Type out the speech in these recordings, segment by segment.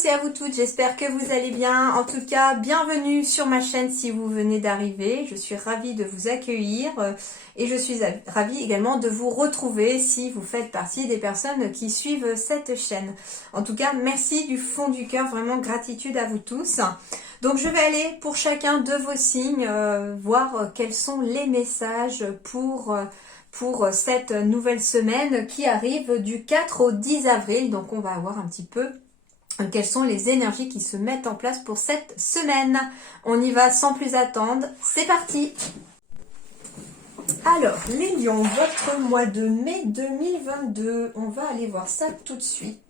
tous et à vous toutes, j'espère que vous allez bien. En tout cas, bienvenue sur ma chaîne si vous venez d'arriver. Je suis ravie de vous accueillir et je suis ravie également de vous retrouver si vous faites partie des personnes qui suivent cette chaîne. En tout cas, merci du fond du cœur, vraiment gratitude à vous tous. Donc je vais aller pour chacun de vos signes voir quels sont les messages pour cette nouvelle semaine qui arrive du 4 au 10 avril. Donc on va voir un petit peu quelles sont les énergies qui se mettent en place pour cette semaine. On y va sans plus attendre, c'est parti. Alors les lions, votre mois de mai 2022, on va aller voir ça tout de suite.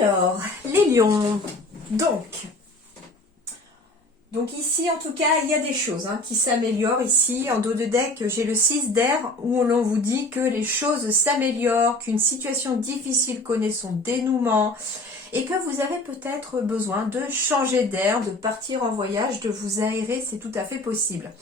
Alors, les lions, donc ici en tout cas il y a des choses qui s'améliorent. Ici en dos de deck j'ai le 6 d'air où l'on vous dit que les choses s'améliorent, qu'une situation difficile connaît son dénouement et que vous avez peut-être besoin de changer d'air, de partir en voyage, de vous aérer, c'est tout à fait possible.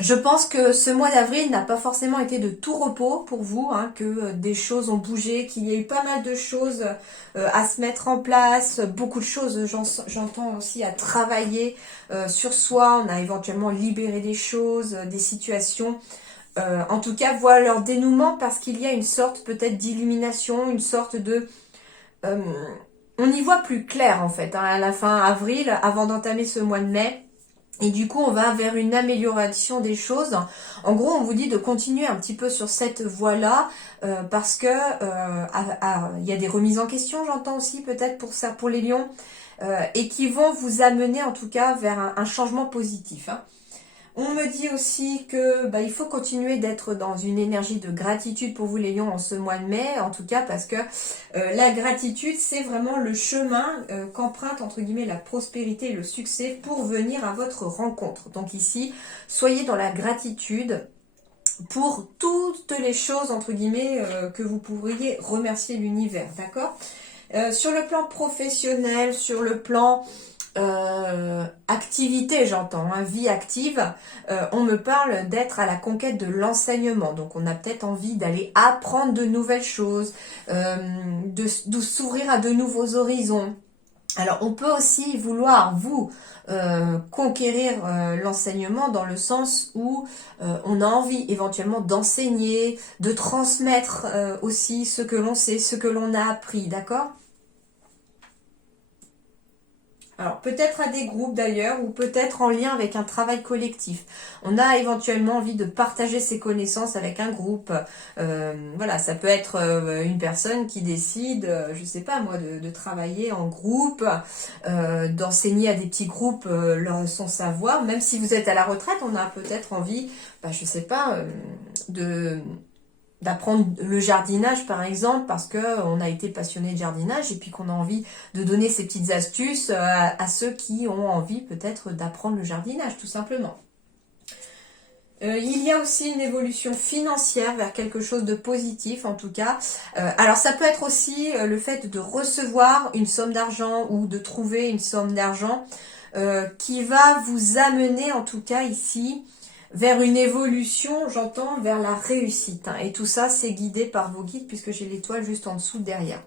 Je pense que ce mois d'avril n'a pas forcément été de tout repos pour vous, que des choses ont bougé, qu'il y a eu pas mal de choses à se mettre en place, beaucoup de choses, j'entends aussi à travailler sur soi, on a éventuellement libéré des choses, des situations. En tout cas, voilà leur dénouement parce qu'il y a une sorte peut-être d'illumination, une sorte de... on y voit plus clair en fait, à la fin avril, avant d'entamer ce mois de mai. Et du coup, on va vers une amélioration des choses. En gros, on vous dit de continuer un petit peu sur cette voie-là parce que il y a des remises en question, j'entends aussi peut-être pour ça, pour les lions, et qui vont vous amener en tout cas vers un changement positif. On me dit aussi que il faut continuer d'être dans une énergie de gratitude pour vous les lions en ce mois de mai, en tout cas parce que la gratitude c'est vraiment le chemin qu'emprunte entre guillemets la prospérité et le succès pour venir à votre rencontre. Donc ici, soyez dans la gratitude pour toutes les choses entre guillemets que vous pourriez remercier l'univers, d'accord ? Sur le plan professionnel, sur le plan activité, j'entends, vie active, on me parle d'être à la conquête de l'enseignement, donc on a peut-être envie d'aller apprendre de nouvelles choses, de s'ouvrir à de nouveaux horizons. Alors on peut aussi vouloir vous conquérir l'enseignement dans le sens où on a envie éventuellement d'enseigner, de transmettre aussi ce que l'on sait, ce que l'on a appris, d'accord ? Alors peut-être à des groupes d'ailleurs ou peut-être en lien avec un travail collectif. On a éventuellement envie de partager ses connaissances avec un groupe. Voilà, ça peut être une personne qui décide, je sais pas moi, de travailler en groupe, d'enseigner à des petits groupes son savoir. Même si vous êtes à la retraite, on a peut-être envie, je sais pas, d'apprendre le jardinage par exemple parce que on a été passionné de jardinage et puis qu'on a envie de donner ces petites astuces à ceux qui ont envie peut-être d'apprendre le jardinage tout simplement. Il y a aussi une évolution financière vers quelque chose de positif en tout cas. Alors ça peut être aussi le fait de recevoir une somme d'argent ou de trouver une somme d'argent qui va vous amener en tout cas ici vers une évolution, j'entends, vers la réussite. Et tout ça, c'est guidé par vos guides, puisque j'ai l'étoile juste en dessous, derrière.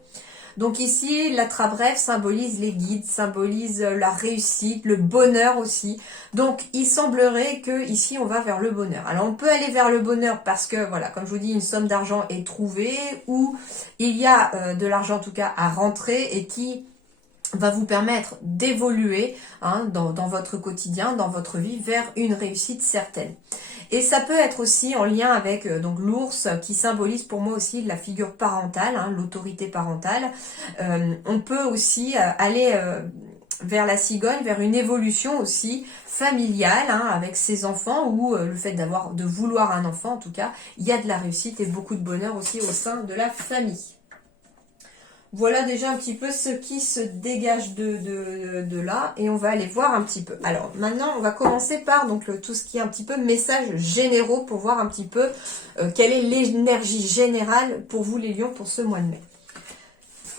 Donc ici, la trabrève symbolise les guides, symbolise la réussite, le bonheur aussi. Donc il semblerait que ici, on va vers le bonheur. Alors on peut aller vers le bonheur parce que, voilà, comme je vous dis, une somme d'argent est trouvée, ou il y a de l'argent en tout cas à rentrer et qui va vous permettre d'évoluer dans votre quotidien, dans votre vie, vers une réussite certaine. Et ça peut être aussi en lien avec donc l'ours qui symbolise pour moi aussi la figure parentale, l'autorité parentale. On peut aussi aller vers la cigogne, vers une évolution aussi familiale avec ses enfants ou le fait de vouloir un enfant en tout cas, il y a de la réussite et beaucoup de bonheur aussi au sein de la famille. Voilà déjà un petit peu ce qui se dégage de là, et on va aller voir un petit peu. Alors maintenant, on va commencer par donc tout ce qui est un petit peu messages généraux pour voir un petit peu quelle est l'énergie générale pour vous les lions pour ce mois de mai.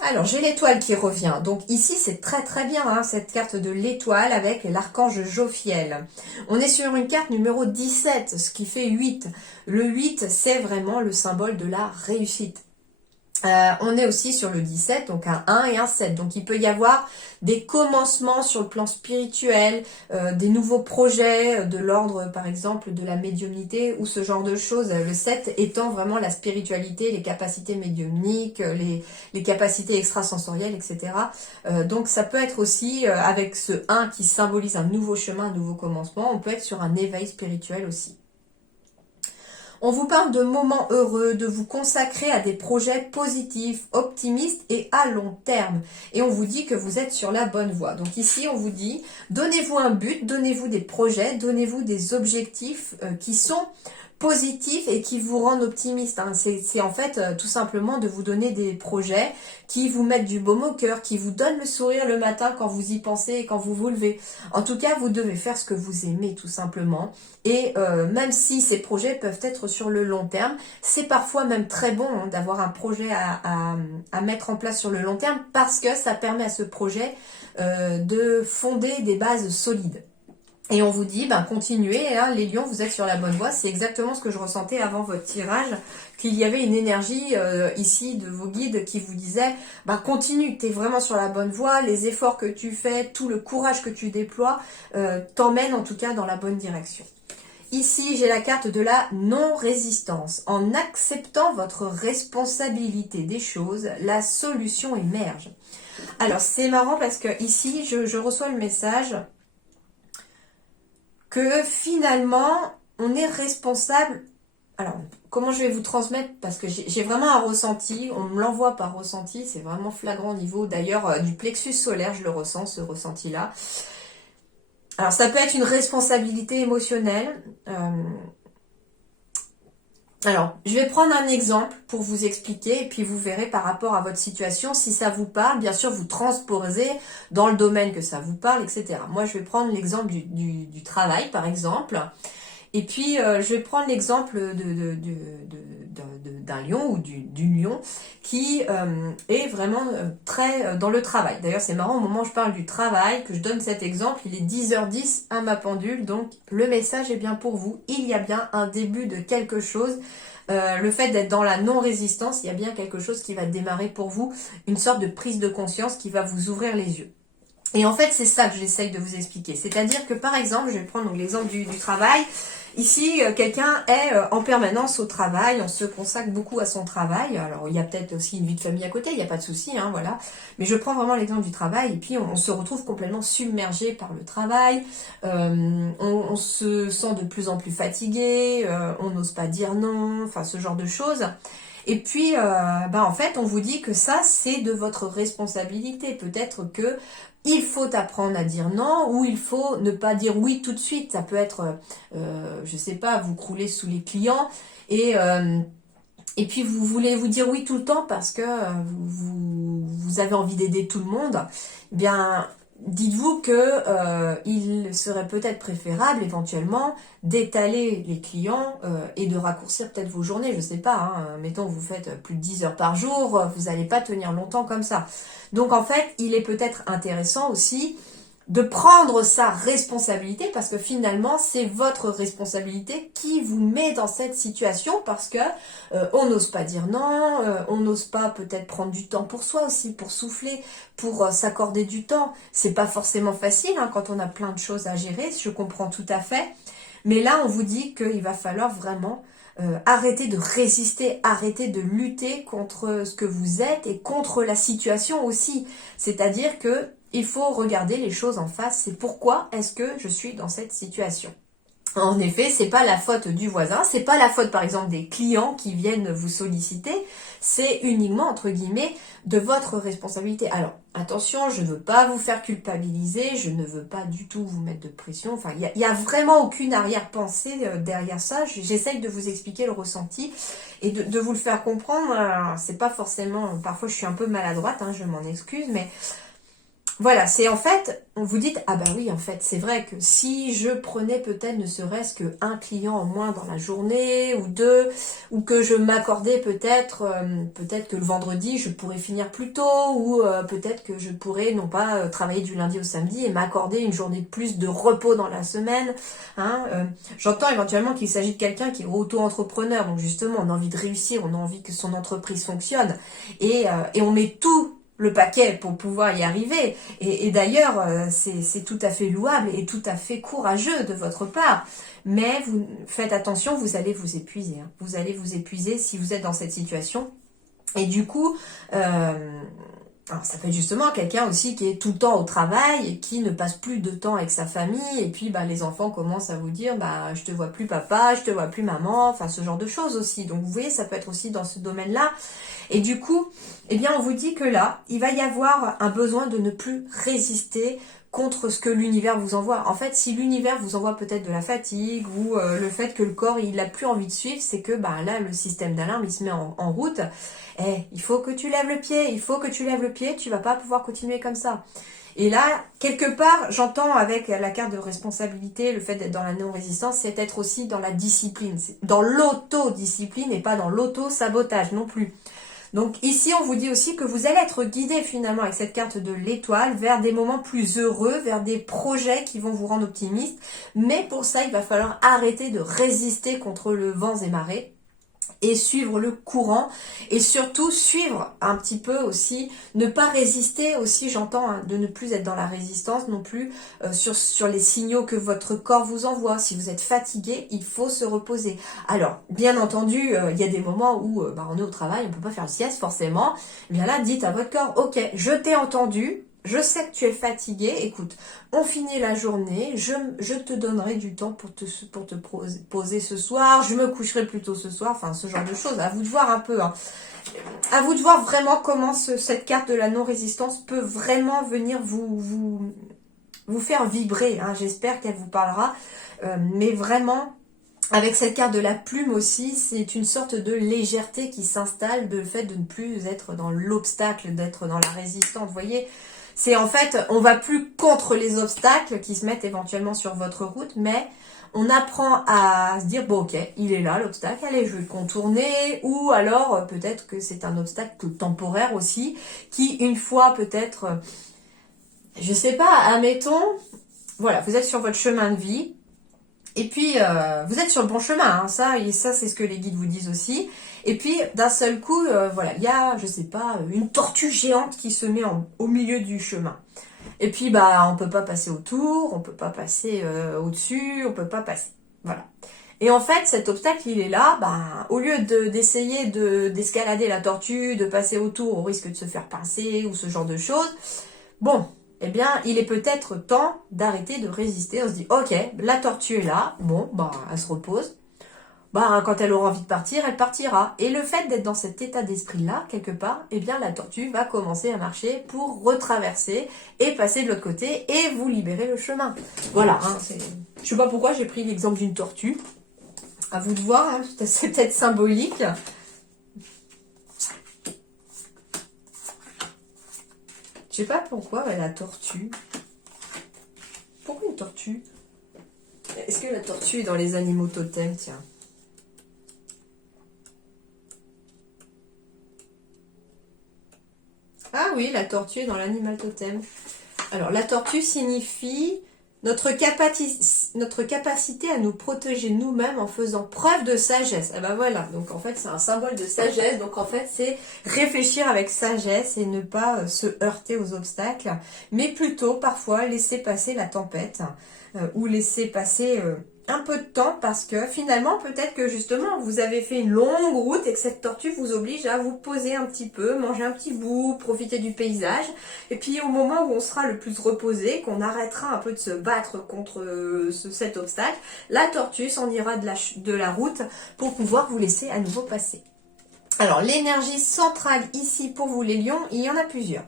Alors, j'ai l'étoile qui revient. Donc ici, c'est très très bien, hein, cette carte de l'étoile avec l'archange Jophiel. On est sur une carte numéro 17, ce qui fait 8. Le 8, c'est vraiment le symbole de la réussite. On est aussi sur le 17, donc un 1 et un 7. Donc il peut y avoir des commencements sur le plan spirituel, des nouveaux projets de l'ordre par exemple de la médiumnité ou ce genre de choses. Le 7 étant vraiment la spiritualité, les capacités médiumniques, les capacités extrasensorielles, etc. Donc ça peut être aussi avec ce 1 qui symbolise un nouveau chemin, un nouveau commencement. On peut être sur un éveil spirituel aussi. On vous parle de moments heureux, de vous consacrer à des projets positifs, optimistes et à long terme. Et on vous dit que vous êtes sur la bonne voie. Donc ici, on vous dit, donnez-vous un but, donnez-vous des projets, donnez-vous des objectifs qui sont positifs et qui vous rendent optimiste. Hein. C'est en fait tout simplement de vous donner des projets qui vous mettent du baume au cœur, qui vous donnent le sourire le matin quand vous y pensez et quand vous vous levez. En tout cas, vous devez faire ce que vous aimez tout simplement. Et même si ces projets peuvent être sur le long terme, c'est parfois même très bon hein, d'avoir un projet à mettre en place sur le long terme parce que ça permet à ce projet de fonder des bases solides. Et on vous dit, ben continuez, hein, les lions, vous êtes sur la bonne voie. C'est exactement ce que je ressentais avant votre tirage, qu'il y avait une énergie ici de vos guides qui vous disait, ben continue, tu es vraiment sur la bonne voie, les efforts que tu fais, tout le courage que tu déploies, t'emmènent en tout cas dans la bonne direction. Ici, j'ai la carte de la non-résistance. En acceptant votre responsabilité des choses, la solution émerge. Alors, c'est marrant parce que ici, je reçois le message que finalement, on est responsable. Alors, comment je vais vous transmettre? Parce que j'ai vraiment un ressenti, on me l'envoie par ressenti, c'est vraiment flagrant au niveau d'ailleurs du plexus solaire, je le ressens, ce ressenti-là. Alors, ça peut être une responsabilité émotionnelle. Alors, je vais prendre un exemple pour vous expliquer et puis vous verrez par rapport à votre situation si ça vous parle. Bien sûr, vous transposez dans le domaine que ça vous parle, etc. Moi, je vais prendre l'exemple du travail, par exemple. Et puis, je vais prendre l'exemple d'un lion ou d'une lion qui est vraiment très dans le travail. D'ailleurs, c'est marrant, au moment où je parle du travail, que je donne cet exemple, il est 10h10 à ma pendule, donc le message est bien pour vous. Il y a bien un début de quelque chose. Le fait d'être dans la non-résistance, il y a bien quelque chose qui va démarrer pour vous, une sorte de prise de conscience qui va vous ouvrir les yeux. Et en fait, c'est ça que j'essaye de vous expliquer. C'est-à-dire que, par exemple, je vais prendre l'exemple du travail. Ici, quelqu'un est en permanence au travail, on se consacre beaucoup à son travail. Alors, il y a peut-être aussi une vie de famille à côté, il n'y a pas de souci, hein, voilà. Mais je prends vraiment l'exemple du travail et puis on se retrouve complètement submergé par le travail. On se sent de plus en plus fatigué, on n'ose pas dire non, enfin ce genre de choses. Et puis, en fait, on vous dit que ça, c'est de votre responsabilité. Peut-être que il faut apprendre à dire non ou il faut ne pas dire oui tout de suite. Ça peut être, je sais pas, vous croulez sous les clients et puis vous voulez vous dire oui tout le temps parce que vous avez envie d'aider tout le monde. Eh bien, dites-vous que il serait peut-être préférable éventuellement d'étaler les clients et de raccourcir peut-être vos journées, je sais pas, hein, mettons vous faites plus de 10 heures par jour, vous n'allez pas tenir longtemps comme ça. Donc en fait, il est peut-être intéressant aussi de prendre sa responsabilité parce que finalement c'est votre responsabilité qui vous met dans cette situation parce que on n'ose pas dire non, on n'ose pas peut-être prendre du temps pour soi aussi, pour souffler, pour s'accorder du temps. C'est pas forcément facile hein, quand on a plein de choses à gérer, je comprends tout à fait. Mais là on vous dit qu'il va falloir vraiment arrêter de résister, arrêter de lutter contre ce que vous êtes et contre la situation aussi. C'est-à-dire que il faut regarder les choses en face. C'est pourquoi est-ce que je suis dans cette situation. En effet, c'est pas la faute du voisin, c'est pas la faute par exemple des clients qui viennent vous solliciter, c'est uniquement entre guillemets de votre responsabilité. Alors attention, je ne veux pas vous faire culpabiliser, je ne veux pas du tout vous mettre de pression, enfin il y a vraiment aucune arrière-pensée derrière ça, j'essaye de vous expliquer le ressenti et de vous le faire comprendre. C'est pas forcément, parfois je suis un peu maladroite, hein, je m'en excuse, mais voilà, c'est en fait, on vous dit, ah bah oui, en fait, c'est vrai que si je prenais peut-être ne serait-ce qu'un client en moins dans la journée, ou deux, ou que je m'accordais peut-être que le vendredi, je pourrais finir plus tôt, ou peut-être que je pourrais non pas travailler du lundi au samedi et m'accorder une journée de plus de repos dans la semaine. Hein, j'entends éventuellement qu'il s'agit de quelqu'un qui est auto-entrepreneur, donc justement, on a envie de réussir, on a envie que son entreprise fonctionne, et on met tout le paquet pour pouvoir y arriver. Et d'ailleurs, c'est tout à fait louable et tout à fait courageux de votre part. Mais vous faites attention, vous allez vous épuiser. Hein. Vous allez vous épuiser si vous êtes dans cette situation. Et du coup, alors ça peut être justement quelqu'un aussi qui est tout le temps au travail et qui ne passe plus de temps avec sa famille. Et puis les enfants commencent à vous dire je te vois plus papa, je te vois plus maman, enfin ce genre de choses aussi. Donc vous voyez, ça peut être aussi dans ce domaine-là. Et du coup, eh bien, on vous dit que là, il va y avoir un besoin de ne plus résister contre ce que l'univers vous envoie. En fait, si l'univers vous envoie peut-être de la fatigue ou le fait que le corps, il n'a plus envie de suivre, c'est que là, le système d'alarme, il se met en route. Il faut que tu lèves le pied, il faut que tu lèves le pied, tu vas pas pouvoir continuer comme ça. Et là, quelque part, j'entends avec la carte de responsabilité, le fait d'être dans la non-résistance, c'est être aussi dans la discipline, dans l'autodiscipline et pas dans l'auto-sabotage non plus. Donc ici, on vous dit aussi que vous allez être guidé finalement avec cette carte de l'étoile vers des moments plus heureux, vers des projets qui vont vous rendre optimiste. Mais pour ça, il va falloir arrêter de résister contre le vent et marées et suivre le courant et surtout suivre un petit peu aussi, ne pas résister aussi, j'entends, hein, de ne plus être dans la résistance non plus sur les signaux que votre corps vous envoie. Si vous êtes fatigué, il faut se reposer. Alors, bien entendu, il y a des moments où on est au travail, on ne peut pas faire le sieste forcément. Et bien là, dites à votre corps, ok, je t'ai entendu, je sais que tu es fatigué, écoute, on finit la journée, je te donnerai du temps pour te poser ce soir, je me coucherai plus tôt ce soir, enfin ce genre de choses, à vous de voir un peu, hein. À vous de voir vraiment comment cette carte de la non-résistance peut vraiment venir vous faire vibrer, hein. J'espère qu'elle vous parlera, mais vraiment... Avec cette carte de la plume aussi, c'est une sorte de légèreté qui s'installe, de le fait de ne plus être dans l'obstacle, d'être dans la résistance, vous voyez. C'est en fait, on va plus contre les obstacles qui se mettent éventuellement sur votre route, mais on apprend à se dire, bon ok, il est là l'obstacle, allez je vais le contourner, ou alors peut-être que c'est un obstacle temporaire aussi, qui une fois peut-être, je sais pas, admettons, voilà, vous êtes sur votre chemin de vie, et puis, vous êtes sur le bon chemin, hein, ça c'est ce que les guides vous disent aussi. Et puis, d'un seul coup, voilà, il y a, je sais pas, une tortue géante qui se met au milieu du chemin. Et puis, on peut pas passer autour, on peut pas passer au-dessus, on peut pas passer. Voilà. Et en fait, cet obstacle, il est là, au lieu d'essayer d'escalader la tortue, de passer autour au risque de se faire pincer ou ce genre de choses, bon... Eh bien, il est peut-être temps d'arrêter de résister. On se dit, ok, la tortue est là, bon, elle se repose. Quand elle aura envie de partir, elle partira. Et le fait d'être dans cet état d'esprit-là, quelque part, eh bien, la tortue va commencer à marcher pour retraverser et passer de l'autre côté et vous libérer le chemin. Voilà, hein, je sais pas pourquoi j'ai pris l'exemple d'une tortue. À vous de voir, hein, c'est peut-être symbolique. Je sais pas pourquoi, la tortue. Pourquoi une tortue? Est-ce que la tortue est dans les animaux totems, tiens? Ah oui, la tortue est dans l'animal totem. Alors, la tortue signifie notre capacité à nous protéger nous-mêmes en faisant preuve de sagesse. Ah ben voilà, donc en fait c'est un symbole de sagesse, donc en fait c'est réfléchir avec sagesse et ne pas se heurter aux obstacles, mais plutôt parfois laisser passer la tempête ou laisser passer un peu de temps parce que finalement, peut-être que justement, vous avez fait une longue route et que cette tortue vous oblige à vous poser un petit peu, manger un petit bout, profiter du paysage. Et puis au moment où on sera le plus reposé, qu'on arrêtera un peu de se battre contre cet obstacle, la tortue s'en ira de la route pour pouvoir vous laisser à nouveau passer. Alors, l'énergie centrale ici pour vous les lions, il y en a plusieurs.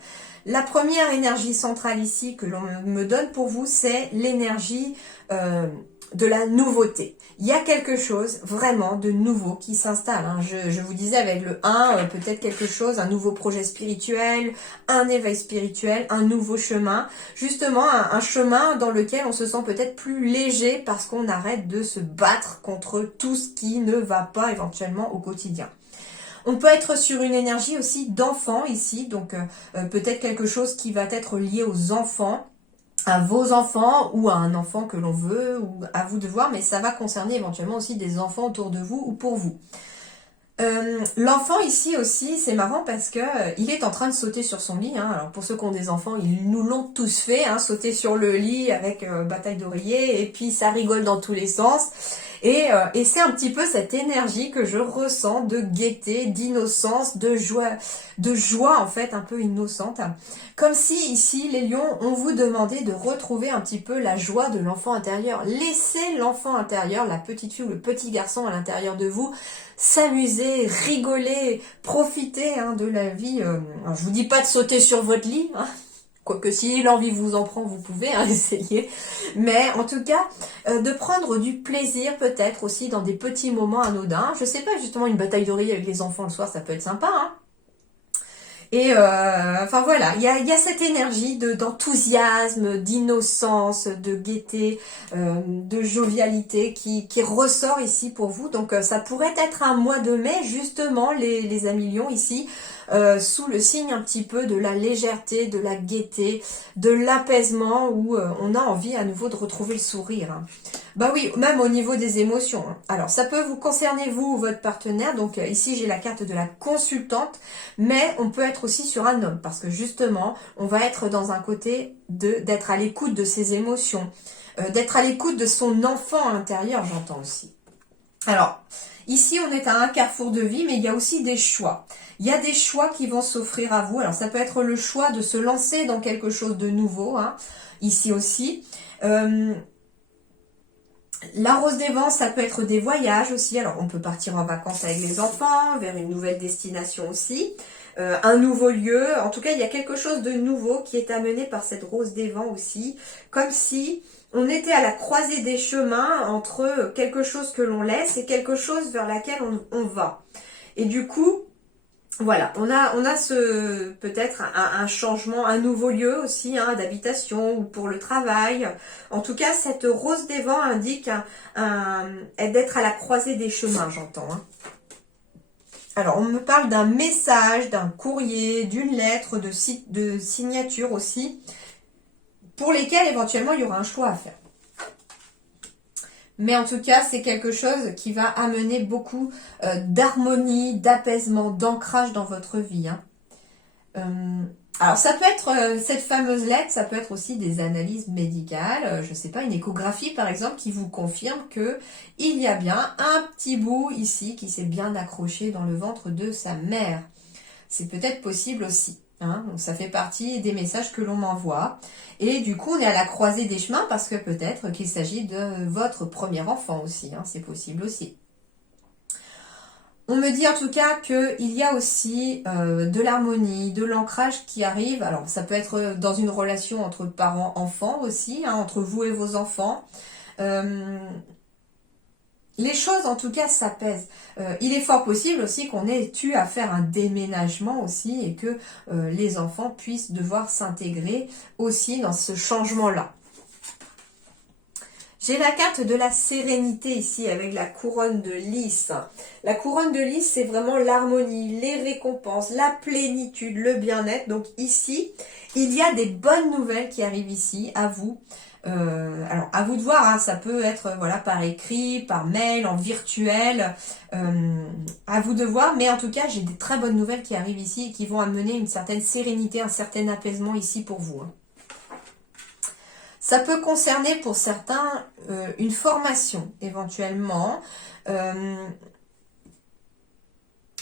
La première énergie centrale ici que l'on me donne pour vous, c'est l'énergie de la nouveauté. Il y a quelque chose vraiment de nouveau qui s'installe. Hein. Je vous disais avec le 1, peut-être quelque chose, un nouveau projet spirituel, un éveil spirituel, un nouveau chemin. Justement, un chemin dans lequel on se sent peut-être plus léger parce qu'on arrête de se battre contre tout ce qui ne va pas éventuellement au quotidien. On peut être sur une énergie aussi d'enfant ici, donc peut-être quelque chose qui va être lié aux enfants, à vos enfants ou à un enfant que l'on veut, ou à vous de voir, mais ça va concerner éventuellement aussi des enfants autour de vous ou pour vous. L'enfant ici aussi, c'est marrant parce que il est en train de sauter sur son lit. Hein. Alors pour ceux qui ont des enfants, ils nous l'ont tous fait, hein, sauter sur le lit avec bataille d'oreiller, et puis ça rigole dans tous les sens. Et c'est un petit peu cette énergie que je ressens de gaieté, d'innocence, de joie en fait un peu innocente. Comme si ici, les lions, on vous demandait de retrouver un petit peu la joie de l'enfant intérieur. Laissez l'enfant intérieur, la petite fille ou le petit garçon à l'intérieur de vous, s'amuser, rigoler, profiter de la vie. Alors, je vous dis pas de sauter sur votre lit, hein. Quoique si l'envie vous en prend, vous pouvez essayer. Mais en tout cas, de prendre du plaisir peut-être aussi dans des petits moments anodins. Je sais pas, justement une bataille d'oreiller avec les enfants le soir, ça peut être sympa. Hein. Et enfin voilà, il y a cette énergie d'enthousiasme, d'innocence, de gaieté, de jovialité qui ressort ici pour vous. Donc ça pourrait être un mois de mai, justement, les amis lions ici, sous le signe un petit peu de la légèreté, de la gaieté, de l'apaisement, où on a envie à nouveau de retrouver le sourire. Hein. Bah oui, même au niveau des émotions. Hein. Alors, ça peut vous concerner, vous ou votre partenaire. Donc, ici, j'ai la carte de la consultante. Mais on peut être aussi sur un homme. Parce que, justement, on va être dans un côté d'être à l'écoute de ses émotions. D'être à l'écoute de son enfant intérieur, j'entends aussi. Alors, ici, on est à un carrefour de vie, mais il y a aussi des choix. Il y a des choix qui vont s'offrir à vous. Alors, ça peut être le choix de se lancer dans quelque chose de nouveau. Hein, ici aussi. La rose des vents, ça peut être des voyages aussi. Alors, on peut partir en vacances avec les enfants, vers une nouvelle destination aussi. Un nouveau lieu. En tout cas, il y a quelque chose de nouveau qui est amené par cette rose des vents aussi. Comme si on était à la croisée des chemins entre quelque chose que l'on laisse et quelque chose vers laquelle on va. Et du coup, voilà, on a peut-être un changement, un nouveau lieu aussi d'habitation ou pour le travail. En tout cas, cette rose des vents indique d'être à la croisée des chemins, j'entends. Hein. Alors, on me parle d'un message, d'un courrier, d'une lettre, de signature aussi, pour lesquels éventuellement il y aura un choix à faire. Mais en tout cas, c'est quelque chose qui va amener beaucoup d'harmonie, d'apaisement, d'ancrage dans votre vie. Hein. Alors, ça peut être cette fameuse lettre, ça peut être aussi des analyses médicales. Je ne sais pas, une échographie par exemple qui vous confirme que il y a bien un petit bout ici qui s'est bien accroché dans le ventre de sa mère. C'est peut-être possible aussi. Hein, donc ça fait partie des messages que l'on m'envoie. Et du coup, on est à la croisée des chemins parce que peut-être qu'il s'agit de votre premier enfant aussi. Hein, c'est possible aussi. On me dit en tout cas qu'il y a aussi de l'harmonie, de l'ancrage qui arrive. Alors ça peut être dans une relation entre parents-enfants aussi, hein, entre vous et vos enfants. Les choses, en tout cas, s'apaisent. Il est fort possible aussi qu'on ait eu à faire un déménagement aussi et que les enfants puissent devoir s'intégrer aussi dans ce changement-là. J'ai la carte de la sérénité ici avec la couronne de lys. La couronne de lys, c'est vraiment l'harmonie, les récompenses, la plénitude, le bien-être. Donc ici, il y a des bonnes nouvelles qui arrivent ici à vous. Alors, à vous de voir, hein, ça peut être voilà par écrit, par mail, en virtuel, à vous de voir. Mais en tout cas, j'ai des très bonnes nouvelles qui arrivent ici et qui vont amener une certaine sérénité, un certain apaisement ici pour vous. Hein. Ça peut concerner pour certains une formation éventuellement.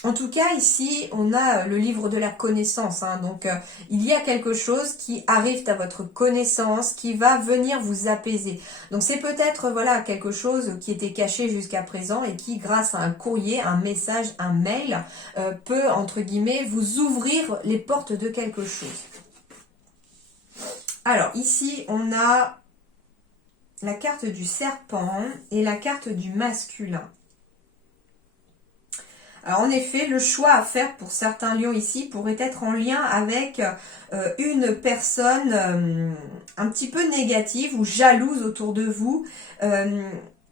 En tout cas, ici, on a le livre de la connaissance. Hein, donc, il y a quelque chose qui arrive à votre connaissance, qui va venir vous apaiser. Donc, c'est peut-être voilà quelque chose qui était caché jusqu'à présent et qui, grâce à un courrier, un message, un mail, peut, entre guillemets, vous ouvrir les portes de quelque chose. Alors, ici, on a la carte du serpent et la carte du masculin. Alors en effet, le choix à faire pour certains lions ici pourrait être en lien avec une personne un petit peu négative ou jalouse autour de vous.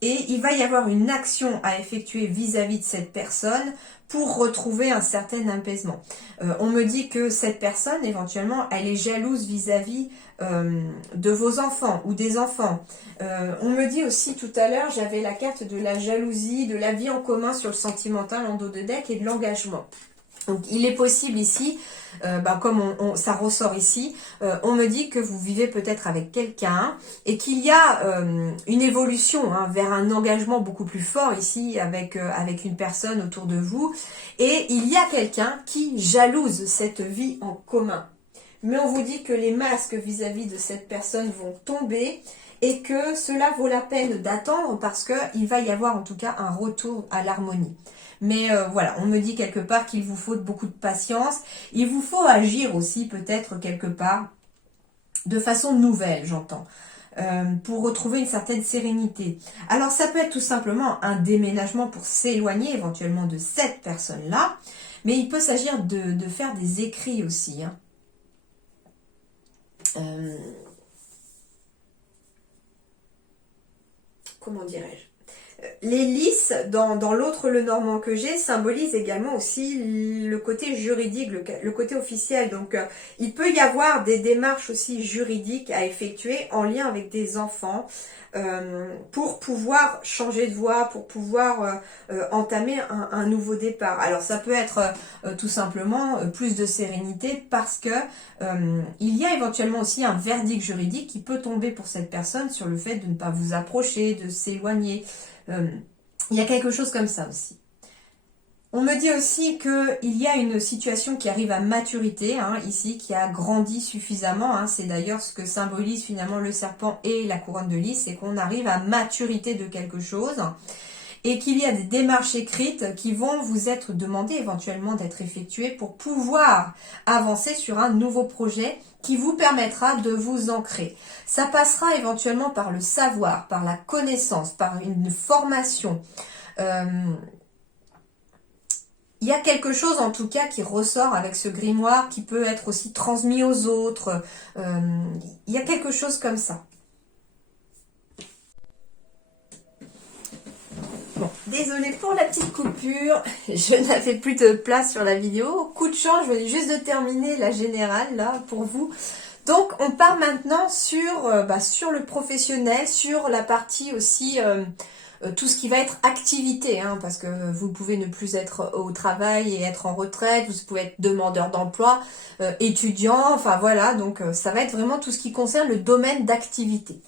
Et il va y avoir une action à effectuer vis-à-vis de cette personne pour retrouver un certain apaisement. On me dit que cette personne, éventuellement, elle est jalouse vis-à-vis de vos enfants ou des enfants. On me dit aussi tout à l'heure, j'avais la carte de la jalousie, de la vie en commun sur le sentimental en dos de deck et de l'engagement. Donc il est possible ici, comme ça ressort ici, on me dit que vous vivez peut-être avec quelqu'un et qu'il y a une évolution vers un engagement beaucoup plus fort ici avec une personne autour de vous. Et il y a quelqu'un qui jalouse cette vie en commun. Mais on vous dit que les masques vis-à-vis de cette personne vont tomber et que cela vaut la peine d'attendre parce qu'il va y avoir en tout cas un retour à l'harmonie. Mais voilà, on me dit quelque part qu'il vous faut beaucoup de patience. Il vous faut agir aussi peut-être quelque part de façon nouvelle, j'entends, pour retrouver une certaine sérénité. Alors ça peut être tout simplement un déménagement pour s'éloigner éventuellement de cette personne-là, mais il peut s'agir de faire des écrits aussi. Hein. Comment dirais-je ? Les lys, dans l'autre le normand que j'ai, symbolisent également aussi le côté juridique, le côté officiel. Donc, il peut y avoir des démarches aussi juridiques à effectuer en lien avec des enfants pour pouvoir changer de voie, pour pouvoir entamer un nouveau départ. Alors, ça peut être tout simplement plus de sérénité parce que il y a éventuellement aussi un verdict juridique qui peut tomber pour cette personne sur le fait de ne pas vous approcher, de s'éloigner. Il y a quelque chose comme ça aussi. On me dit aussi qu'il y a une situation qui arrive à maturité, ici, qui a grandi suffisamment. C'est d'ailleurs ce que symbolise finalement le serpent et la couronne de lys, c'est qu'on arrive à maturité de quelque chose et qu'il y a des démarches écrites qui vont vous être demandées éventuellement d'être effectuées pour pouvoir avancer sur un nouveau projet qui vous permettra de vous ancrer. Ça passera éventuellement par le savoir, par la connaissance, par une formation. Il y a quelque chose en tout cas qui ressort avec ce grimoire qui peut être aussi transmis aux autres. Il y a quelque chose comme ça. Bon, désolée pour la petite coupure, je n'avais plus de place sur la vidéo. Coup de chance, je venais juste de terminer la générale là pour vous. Donc on part maintenant sur le professionnel, sur la partie aussi tout ce qui va être activité, parce que vous pouvez ne plus être au travail et être en retraite, vous pouvez être demandeur d'emploi, étudiant, enfin voilà, donc ça va être vraiment tout ce qui concerne le domaine d'activité.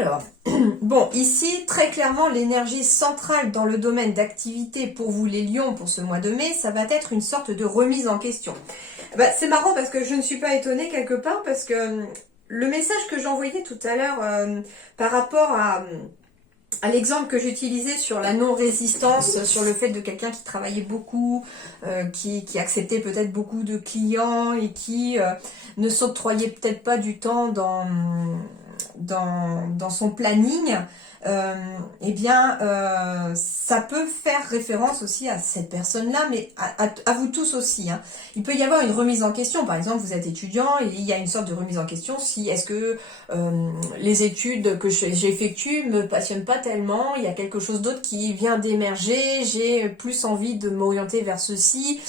Alors, bon, ici, très clairement, l'énergie centrale dans le domaine d'activité pour vous les lions pour ce mois de mai, ça va être une sorte de remise en question. C'est marrant parce que je ne suis pas étonnée quelque part parce que le message que j'envoyais tout à l'heure par rapport à l'exemple que j'utilisais sur la non-résistance, sur le fait de quelqu'un qui travaillait beaucoup, qui acceptait peut-être beaucoup de clients et qui ne s'octroyait peut-être pas du temps dans son planning, ça peut faire référence aussi à cette personne-là, mais à vous tous aussi. Il peut y avoir une remise en question. Par exemple, vous êtes étudiant et il y a une sorte de remise en question. Si est-ce que les études que j'effectue me passionnent pas tellement, il y a quelque chose d'autre qui vient d'émerger, j'ai plus envie de m'orienter vers ceci.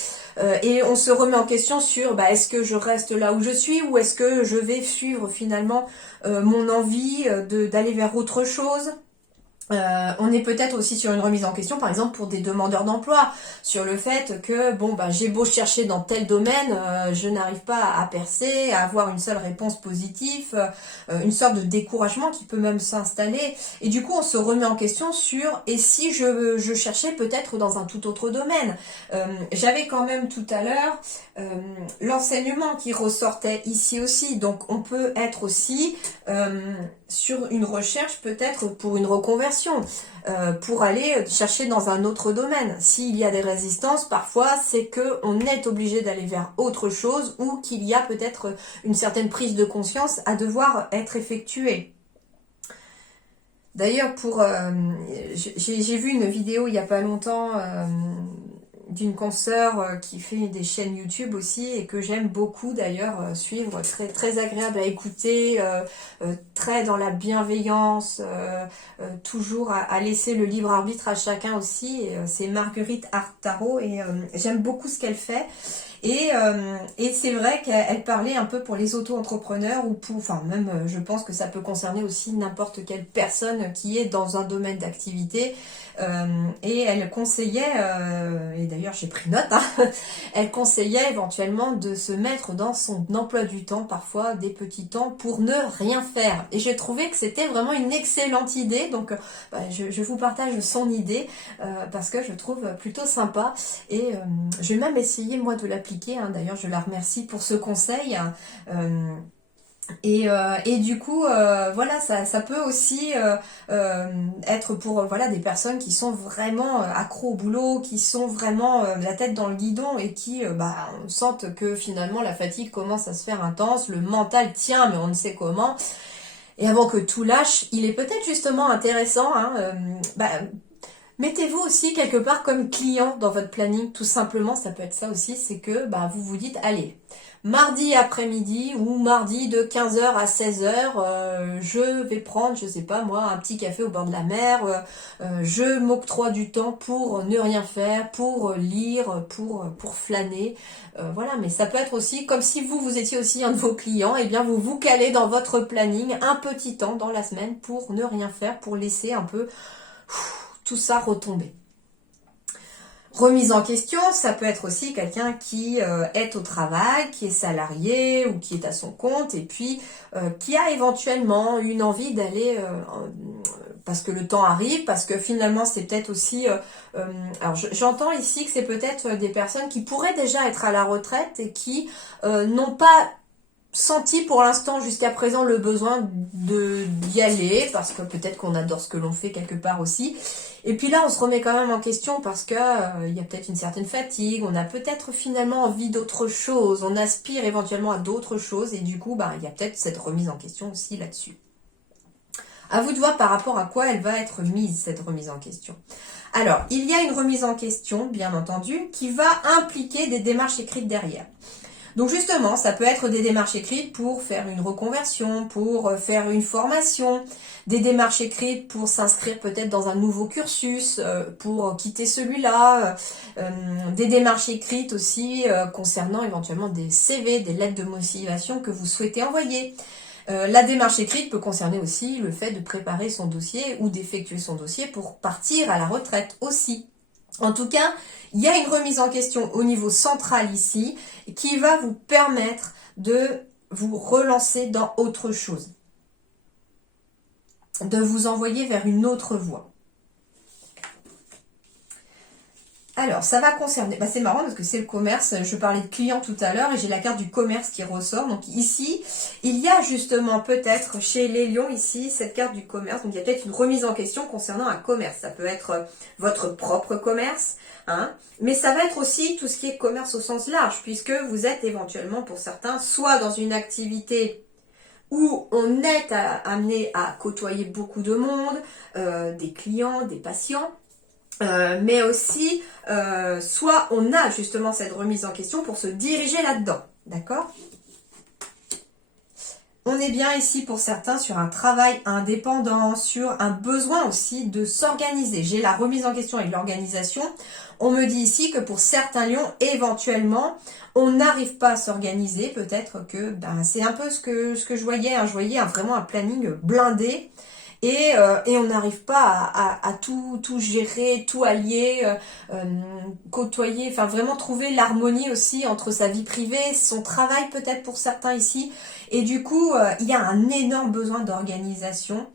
et on se remet en question sur est-ce que je reste là où je suis ou est-ce que je vais suivre finalement mon envie d'aller vers autre chose. On est peut-être aussi sur une remise en question, par exemple pour des demandeurs d'emploi, sur le fait que j'ai beau chercher dans tel domaine, je n'arrive pas à percer, à avoir une seule réponse positive, une sorte de découragement qui peut même s'installer. Et du coup, on se remet en question sur et si je cherchais peut-être dans un tout autre domaine. J'avais quand même tout à l'heure l'enseignement qui ressortait ici aussi, donc on peut être aussi sur une recherche peut-être pour une reconversion, pour aller chercher dans un autre domaine. S'il y a des résistances, parfois c'est qu'on est obligé d'aller vers autre chose ou qu'il y a peut-être une certaine prise de conscience à devoir être effectuée. D'ailleurs, j'ai vu une vidéo il n'y a pas longtemps d'une consoeur qui fait des chaînes YouTube aussi et que j'aime beaucoup d'ailleurs suivre, très, très agréable à écouter, très dans la bienveillance, toujours à laisser le libre arbitre à chacun aussi. C'est Marguerite Artaro et j'aime beaucoup ce qu'elle fait. Et c'est vrai qu'elle parlait un peu pour les auto-entrepreneurs ou même je pense que ça peut concerner aussi n'importe quelle personne qui est dans un domaine d'activité. Et elle conseillait, et d'ailleurs j'ai pris note, elle conseillait éventuellement de se mettre dans son emploi du temps, parfois des petits temps, pour ne rien faire. Et j'ai trouvé que c'était vraiment une excellente idée, donc je vous partage son idée, parce que je trouve plutôt sympa, et je vais même essayer moi de l'appliquer, d'ailleurs je la remercie pour ce conseil. Et du coup, voilà, ça peut aussi être pour des personnes qui sont vraiment accros au boulot, qui sont vraiment la tête dans le guidon et qui sentent que finalement la fatigue commence à se faire intense, le mental tient mais on ne sait comment. Et avant que tout lâche, il est peut-être justement intéressant, mettez-vous aussi quelque part comme client dans votre planning, tout simplement, ça peut être ça aussi, c'est que vous vous dites, allez, mardi après-midi ou mardi de 15h à 16h, je vais prendre, je sais pas moi, un petit café au bord de la mer, je m'octroie du temps pour ne rien faire, pour lire, pour flâner, voilà, mais ça peut être aussi comme si vous étiez aussi un de vos clients, et bien vous vous calez dans votre planning un petit temps dans la semaine pour ne rien faire, pour laisser un peu tout ça retomber. Remise en question, ça peut être aussi quelqu'un qui est au travail, qui est salarié ou qui est à son compte et puis qui a éventuellement une envie d'aller, parce que le temps arrive, parce que finalement c'est peut-être aussi... alors j'entends ici que c'est peut-être des personnes qui pourraient déjà être à la retraite et qui n'ont pas senti pour l'instant jusqu'à présent le besoin d'y aller, parce que peut-être qu'on adore ce que l'on fait quelque part aussi. Et puis là, on se remet quand même en question parce que il y a peut-être une certaine fatigue, on a peut-être finalement envie d'autre chose, on aspire éventuellement à d'autres choses et du coup, il y a peut-être cette remise en question aussi là-dessus. À vous de voir par rapport à quoi elle va être mise, cette remise en question. Alors, il y a une remise en question, bien entendu, qui va impliquer des démarches écrites derrière. Donc justement, ça peut être des démarches écrites pour faire une reconversion, pour faire une formation, des démarches écrites pour s'inscrire peut-être dans un nouveau cursus, pour quitter celui-là, des démarches écrites aussi concernant éventuellement des CV, des lettres de motivation que vous souhaitez envoyer. La démarche écrite peut concerner aussi le fait de préparer son dossier ou d'effectuer son dossier pour partir à la retraite aussi. En tout cas, il y a une remise en question au niveau central ici qui va vous permettre de vous relancer dans autre chose, de vous envoyer vers une autre voie. Alors, ça va concerner, c'est marrant parce que c'est le commerce, je parlais de clients tout à l'heure et j'ai la carte du commerce qui ressort. Donc ici, il y a justement peut-être chez les lions ici, cette carte du commerce. Donc il y a peut-être une remise en question concernant un commerce. Ça peut être votre propre commerce, mais ça va être aussi tout ce qui est commerce au sens large, puisque vous êtes éventuellement pour certains soit dans une activité où on est amené à côtoyer beaucoup de monde, des clients, des patients, mais aussi soit on a justement cette remise en question pour se diriger là-dedans, d'accord ? On est bien ici pour certains sur un travail indépendant, sur un besoin aussi de s'organiser. J'ai la remise en question et l'organisation. On me dit ici que pour certains lions, éventuellement, on n'arrive pas à s'organiser. Peut-être que c'est un peu ce que je voyais. Hein. Je voyais vraiment un planning blindé. Et on n'arrive pas à tout gérer, tout allier, côtoyer, enfin vraiment trouver l'harmonie aussi entre sa vie privée, son travail peut-être pour certains ici. Et du coup, il y a un énorme besoin d'organisation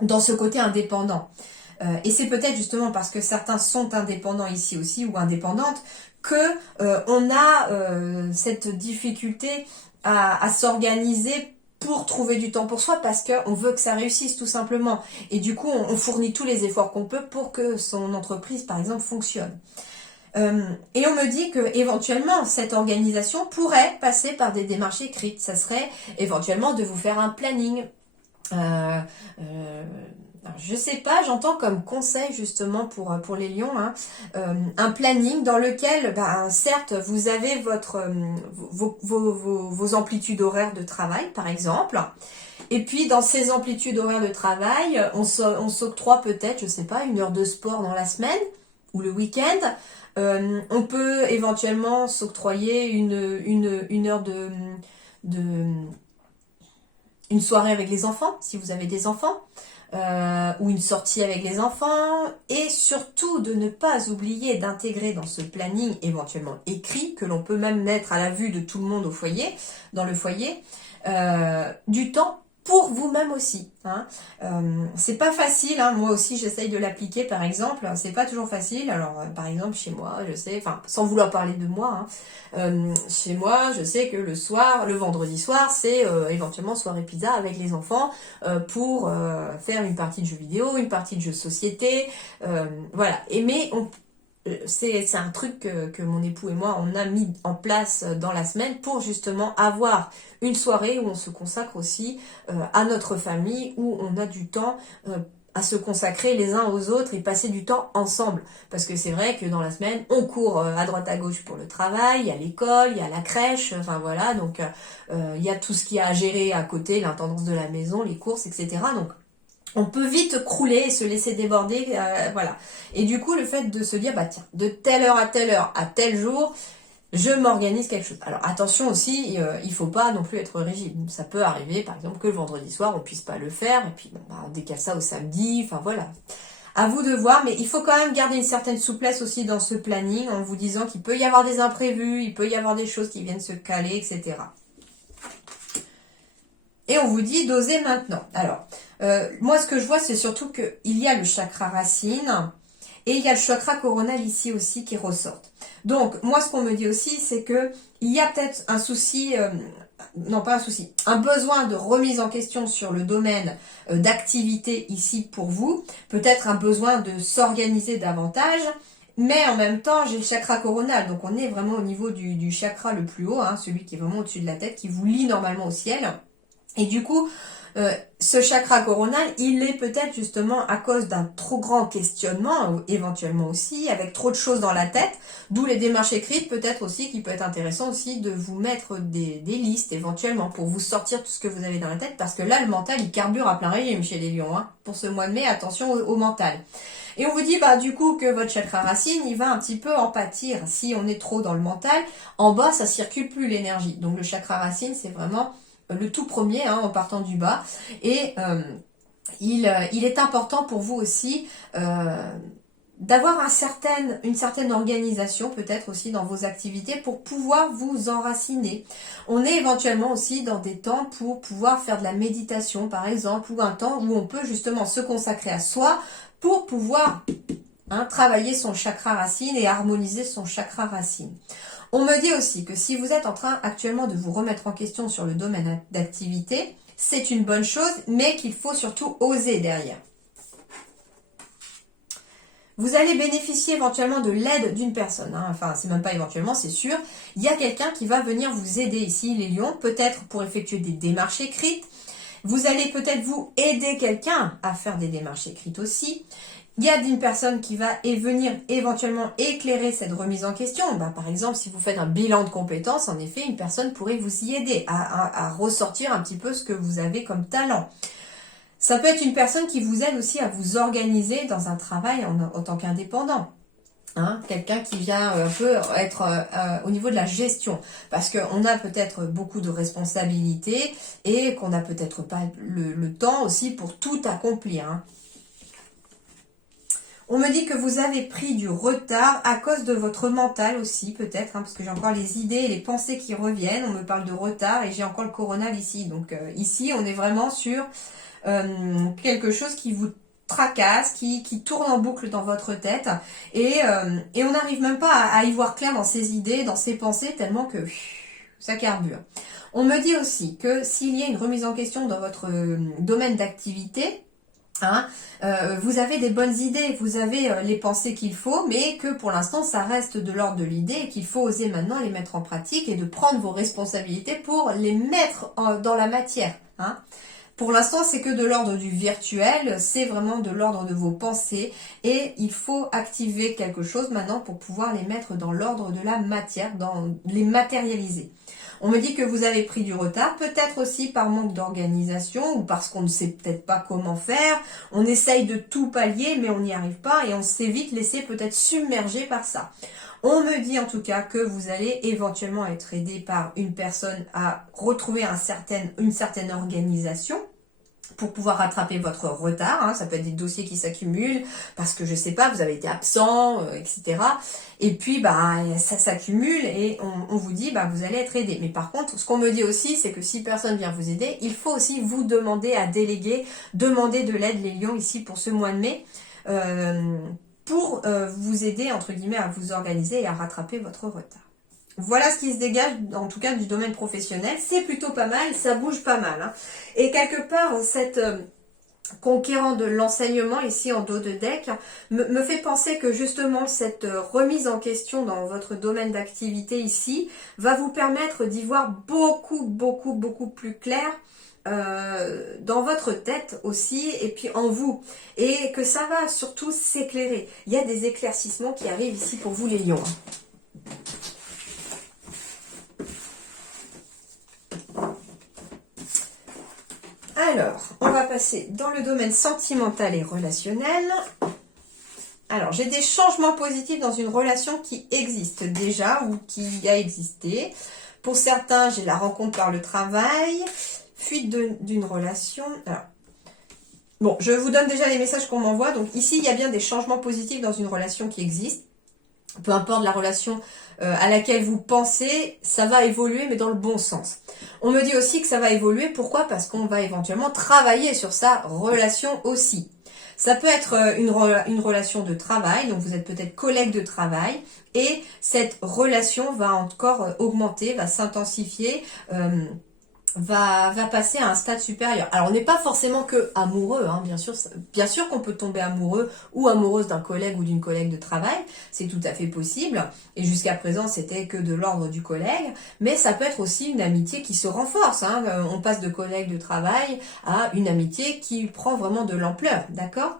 dans ce côté indépendant. Et c'est peut-être justement parce que certains sont indépendants ici aussi ou indépendantes que on a cette difficulté à s'organiser pour trouver du temps pour soi parce qu'on veut que ça réussisse tout simplement. Et du coup, on fournit tous les efforts qu'on peut pour que son entreprise, par exemple, fonctionne. Et on me dit que éventuellement cette organisation pourrait passer par des démarches écrites. Ça serait éventuellement de vous faire un planning. Je sais pas, j'entends comme conseil justement pour les lions, hein, un planning dans lequel, certes, vous avez vos amplitudes horaires de travail, par exemple. Et puis, dans ces amplitudes horaires de travail, on s'octroie peut-être, je sais pas, 1 heure de sport dans la semaine ou le week-end. On peut éventuellement s'octroyer une heure une soirée avec les enfants, si vous avez des enfants. Ou une sortie avec les enfants, et surtout de ne pas oublier d'intégrer dans ce planning éventuellement écrit, que l'on peut même mettre à la vue de tout le monde au foyer, dans le foyer, du temps pour vous-même aussi. Hein. C'est pas facile, hein. Moi aussi j'essaye de l'appliquer par exemple, c'est pas toujours facile. Alors par exemple chez moi, je sais, enfin sans vouloir parler de moi, hein, chez moi je sais que le vendredi soir, c'est éventuellement soirée pizza avec les enfants pour faire une partie de jeux vidéo, une partie de jeux de société, voilà. Mais c'est un truc que mon époux et moi on a mis en place dans la semaine pour justement avoir une soirée où on se consacre aussi à notre famille, où on a du temps à se consacrer les uns aux autres et passer du temps ensemble. Parce que c'est vrai que dans la semaine, on court à droite à gauche pour le travail, il y a l'école, il y a la crèche, enfin voilà, donc il y a tout ce qu'il y a à gérer à côté, l'intendance de la maison, les courses, etc. Donc on peut vite crouler et se laisser déborder, voilà. Et du coup, le fait de se dire, tiens, de telle heure, à tel jour, je m'organise quelque chose. Alors attention aussi, il faut pas non plus être rigide. Ça peut arriver, par exemple, que le vendredi soir, on puisse pas le faire, et puis on décale ça au samedi, enfin voilà. À vous de voir, mais il faut quand même garder une certaine souplesse aussi dans ce planning, en vous disant qu'il peut y avoir des imprévus, il peut y avoir des choses qui viennent se caler, etc. Et on vous dit d'oser maintenant. Alors, moi ce que je vois, c'est surtout qu'il y a le chakra racine et il y a le chakra coronal ici aussi qui ressortent. Donc, moi ce qu'on me dit aussi, c'est que il y a peut-être un souci, non pas un souci, un besoin de remise en question sur le domaine d'activité ici pour vous. Peut-être un besoin de s'organiser davantage. Mais en même temps, j'ai le chakra coronal, donc on est vraiment au niveau du chakra le plus haut, hein, celui qui est vraiment au-dessus de la tête, qui vous lie normalement au ciel. Et du coup, ce chakra coronal, il est peut-être justement à cause d'un trop grand questionnement, éventuellement aussi, avec trop de choses dans la tête, d'où les démarches écrites, peut-être aussi, qui peut être intéressant aussi de vous mettre des listes éventuellement pour vous sortir tout ce que vous avez dans la tête, parce que là, le mental, il carbure à plein régime chez les lions. Hein. Pour ce mois de mai, attention au mental. Et on vous dit du coup que votre chakra racine, il va un petit peu en pâtir. Si on est trop dans le mental, en bas, ça circule plus l'énergie. Donc le chakra racine, c'est vraiment le tout premier, hein, en partant du bas. Et il est important pour vous aussi d'avoir une certaine organisation peut-être aussi dans vos activités pour pouvoir vous enraciner. On est éventuellement aussi dans des temps pour pouvoir faire de la méditation par exemple, ou un temps où on peut justement se consacrer à soi pour pouvoir travailler son chakra racine et harmoniser son chakra racine. On me dit aussi que si vous êtes en train actuellement de vous remettre en question sur le domaine d'activité, c'est une bonne chose, mais qu'il faut surtout oser derrière. Vous allez bénéficier éventuellement de l'aide d'une personne. Hein. Enfin, c'est même pas éventuellement, c'est sûr. Il y a quelqu'un qui va venir vous aider ici, les lions, peut-être pour effectuer des démarches écrites. Vous allez peut-être vous aider quelqu'un à faire des démarches écrites aussi. Il y a une personne qui va venir éventuellement éclairer cette remise en question. Par exemple, si vous faites un bilan de compétences, en effet, une personne pourrait vous y aider à ressortir un petit peu ce que vous avez comme talent. Ça peut être une personne qui vous aide aussi à vous organiser dans un travail en tant qu'indépendant. Quelqu'un qui vient un peu être au niveau de la gestion, parce qu'on a peut-être beaucoup de responsabilités et qu'on n'a peut-être pas le temps aussi pour tout accomplir. On me dit que vous avez pris du retard à cause de votre mental aussi, peut-être, parce que j'ai encore les idées et les pensées qui reviennent. On me parle de retard et j'ai encore le coronal ici. Donc ici, on est vraiment sur quelque chose qui vous tracasse, qui tourne en boucle dans votre tête. Et on n'arrive même pas à y voir clair dans ses idées, dans ses pensées, tellement que ça carbure. On me dit aussi que s'il y a une remise en question dans votre domaine d'activité, vous avez des bonnes idées, vous avez les pensées qu'il faut, mais que pour l'instant ça reste de l'ordre de l'idée et qu'il faut oser maintenant les mettre en pratique et de prendre vos responsabilités pour les mettre dans la matière. Pour l'instant, c'est que de l'ordre du virtuel, c'est vraiment de l'ordre de vos pensées et il faut activer quelque chose maintenant pour pouvoir les mettre dans l'ordre de la matière, les matérialiser. On me dit que vous avez pris du retard, peut-être aussi par manque d'organisation ou parce qu'on ne sait peut-être pas comment faire. On essaye de tout pallier, mais on n'y arrive pas et on s'est vite laissé peut-être submerger par ça. On me dit en tout cas que vous allez éventuellement être aidé par une personne à retrouver une certaine organisation pour pouvoir rattraper votre retard. Ça peut être des dossiers qui s'accumulent parce que je sais pas, vous avez été absent, etc. Et puis ça s'accumule et on vous dit vous allez être aidé. Mais par contre, ce qu'on me dit aussi, c'est que si personne vient vous aider, il faut aussi vous demander à déléguer, demander de l'aide les lions ici pour ce mois de mai. Pour vous aider, entre guillemets, à vous organiser et à rattraper votre retard. Voilà ce qui se dégage, en tout cas, du domaine professionnel. C'est plutôt pas mal, ça bouge pas mal. Et quelque part, cette conquérant de l'enseignement, ici en dos de deck, me fait penser que justement, cette remise en question dans votre domaine d'activité ici, va vous permettre d'y voir beaucoup plus clair dans votre tête aussi et puis en vous et que ça va surtout s'éclairer. Il y a des éclaircissements qui arrivent ici pour vous les lions. Alors, on va passer dans le domaine sentimental et relationnel. Alors, j'ai des changements positifs dans une relation qui existe déjà ou qui a existé. Pour certains, j'ai la rencontre par le travail, fuite d'une relation. Alors, bon, je vous donne déjà les messages qu'on m'envoie. Donc ici, il y a bien des changements positifs dans une relation qui existe. Peu importe la relation à laquelle vous pensez, ça va évoluer, mais dans le bon sens. On me dit aussi que ça va évoluer. Pourquoi? Parce qu'on va éventuellement travailler sur sa relation aussi. Ça peut être une relation de travail, donc vous êtes peut-être collègue de travail, et cette relation va encore augmenter, va s'intensifier, va passer à un stade supérieur. Alors on n'est pas forcément que amoureux, bien sûr qu'on peut tomber amoureux ou amoureuse d'un collègue ou d'une collègue de travail, c'est tout à fait possible, et jusqu'à présent c'était que de l'ordre du collègue, mais ça peut être aussi une amitié qui se renforce, on passe de collègue de travail à une amitié qui prend vraiment de l'ampleur, d'accord ?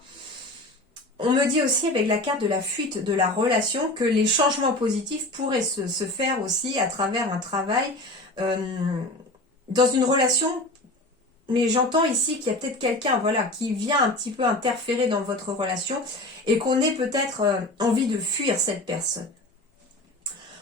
On me dit aussi avec la carte de la fuite de la relation que les changements positifs pourraient se faire aussi à travers un travail dans une relation, mais j'entends ici qu'il y a peut-être quelqu'un qui vient un petit peu interférer dans votre relation et qu'on ait peut-être envie de fuir cette personne.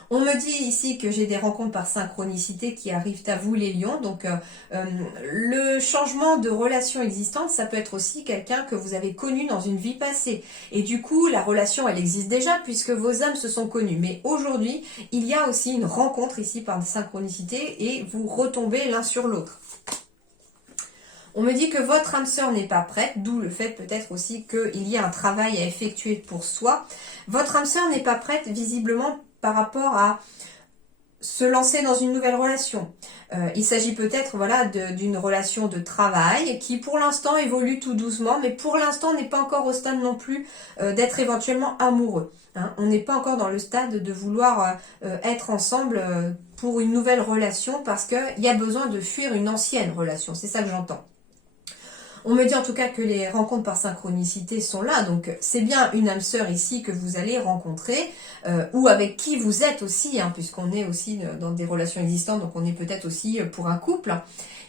On me dit ici que j'ai des rencontres par synchronicité qui arrivent à vous les lions. Donc le changement de relation existante, ça peut être aussi quelqu'un que vous avez connu dans une vie passée. Et du coup, la relation, elle existe déjà puisque vos âmes se sont connues. Mais aujourd'hui, il y a aussi une rencontre ici par synchronicité et vous retombez l'un sur l'autre. On me dit que votre âme sœur n'est pas prête, d'où le fait peut-être aussi qu'il y a un travail à effectuer pour soi. Votre âme sœur n'est pas prête visiblement par rapport à se lancer dans une nouvelle relation. Il s'agit peut-être d'une relation de travail qui pour l'instant évolue tout doucement, mais pour l'instant n'est pas encore au stade non plus d'être éventuellement amoureux. On n'est pas encore dans le stade de vouloir être ensemble pour une nouvelle relation parce qu'il y a besoin de fuir une ancienne relation, c'est ça que j'entends. On me dit en tout cas que les rencontres par synchronicité sont là, donc c'est bien une âme sœur ici que vous allez rencontrer, ou avec qui vous êtes aussi, hein, puisqu'on est aussi dans des relations existantes, donc on est peut-être aussi pour un couple.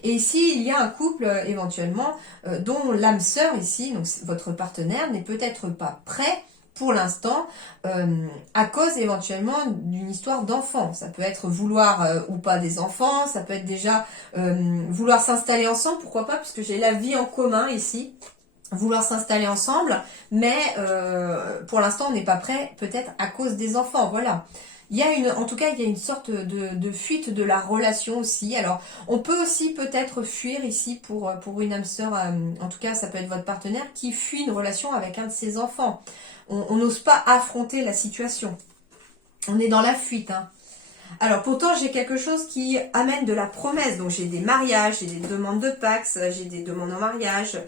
Et ici, il y a un couple éventuellement dont l'âme sœur ici, donc votre partenaire, n'est peut-être pas prêt pour l'instant, à cause éventuellement d'une histoire d'enfant. Ça peut être vouloir ou pas des enfants, ça peut être déjà vouloir s'installer ensemble, pourquoi pas, puisque j'ai la vie en commun ici, vouloir s'installer ensemble, mais pour l'instant on n'est pas prêt, peut-être à cause des enfants, voilà. Il y a en tout cas, il y a une sorte de fuite de la relation aussi. Alors, on peut aussi peut-être fuir ici pour une âme sœur, en tout cas, ça peut être votre partenaire, qui fuit une relation avec un de ses enfants. On n'ose pas affronter la situation. On est dans la fuite, hein. Alors, pourtant, j'ai quelque chose qui amène de la promesse. Donc, j'ai des mariages, j'ai des demandes de Pax, j'ai des demandes en mariage.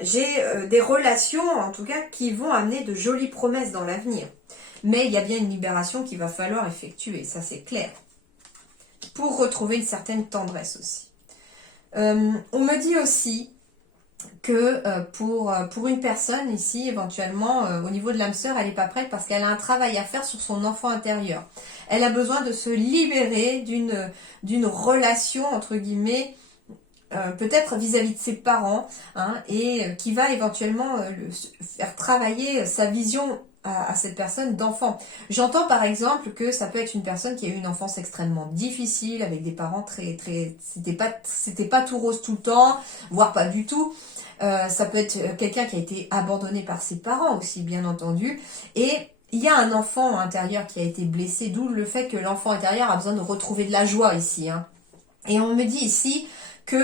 J'ai des relations, en tout cas, qui vont amener de jolies promesses dans l'avenir. Mais il y a bien une libération qu'il va falloir effectuer, ça c'est clair. Pour retrouver une certaine tendresse aussi. On me dit aussi que pour une personne ici, éventuellement, au niveau de l'âme sœur, elle n'est pas prête parce qu'elle a un travail à faire sur son enfant intérieur. Elle a besoin de se libérer d'une relation, entre guillemets, peut-être vis-à-vis de ses parents, hein, et qui va éventuellement faire travailler sa vision à cette personne d'enfant. J'entends par exemple que ça peut être une personne qui a eu une enfance extrêmement difficile, avec des parents c'était pas tout rose tout le temps, voire pas du tout. Ça peut être quelqu'un qui a été abandonné par ses parents aussi, bien entendu, et il y a un enfant intérieur qui a été blessé, d'où le fait que l'enfant intérieur a besoin de retrouver de la joie ici, hein. Et on me dit ici que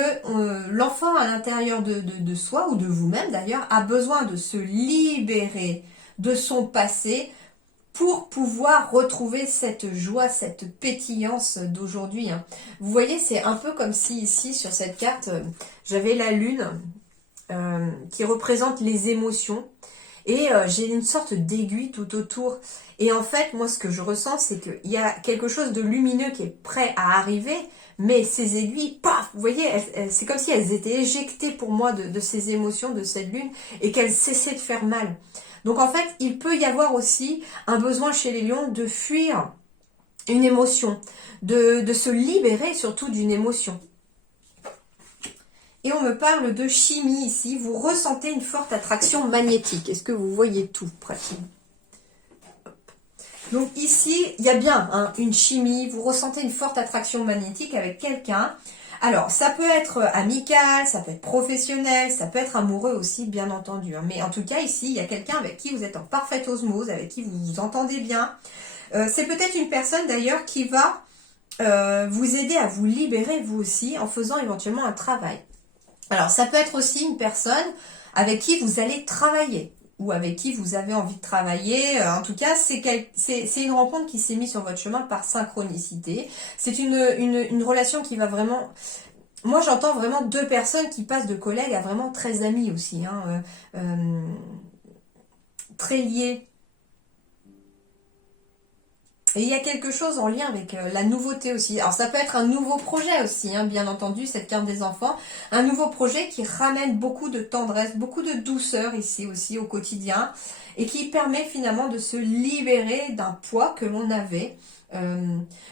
l'enfant à l'intérieur de soi, ou de vous-même d'ailleurs, a besoin de se libérer de son passé pour pouvoir retrouver cette joie, cette pétillance d'aujourd'hui, hein. Vous voyez, c'est un peu comme si ici, sur cette carte, j'avais la lune qui représente les émotions. Et j'ai une sorte d'aiguille tout autour. Et en fait, moi, ce que je ressens, c'est qu'il y a quelque chose de lumineux qui est prêt à arriver, mais ces aiguilles, paf, vous voyez, c'est comme si elles étaient éjectées pour moi de ces émotions, de cette lune, et qu'elles cessaient de faire mal. Donc en fait, il peut y avoir aussi un besoin chez les lions de fuir une émotion, de se libérer surtout d'une émotion. Et on me parle de chimie ici. Vous ressentez une forte attraction magnétique. Est-ce que vous voyez tout pratiquement? Donc ici, il y a bien une chimie. Vous ressentez une forte attraction magnétique avec quelqu'un. Alors, ça peut être amical, ça peut être professionnel, ça peut être amoureux aussi, bien entendu. Mais en tout cas, ici, il y a quelqu'un avec qui vous êtes en parfaite osmose, avec qui vous vous entendez bien. C'est peut-être une personne d'ailleurs qui va vous aider à vous libérer vous aussi en faisant éventuellement un travail. Alors, ça peut être aussi une personne avec qui vous allez travailler ou avec qui vous avez envie de travailler. En tout cas, c'est une rencontre qui s'est mise sur votre chemin par synchronicité. C'est une relation qui va vraiment... Moi, j'entends vraiment deux personnes qui passent de collègues à vraiment très amis aussi, hein, très liés. Et il y a quelque chose en lien avec la nouveauté aussi. Alors ça peut être un nouveau projet aussi, hein, bien entendu, cette carte des enfants. Un nouveau projet qui ramène beaucoup de tendresse, beaucoup de douceur ici aussi au quotidien. Et qui permet finalement de se libérer d'un poids que l'on avait.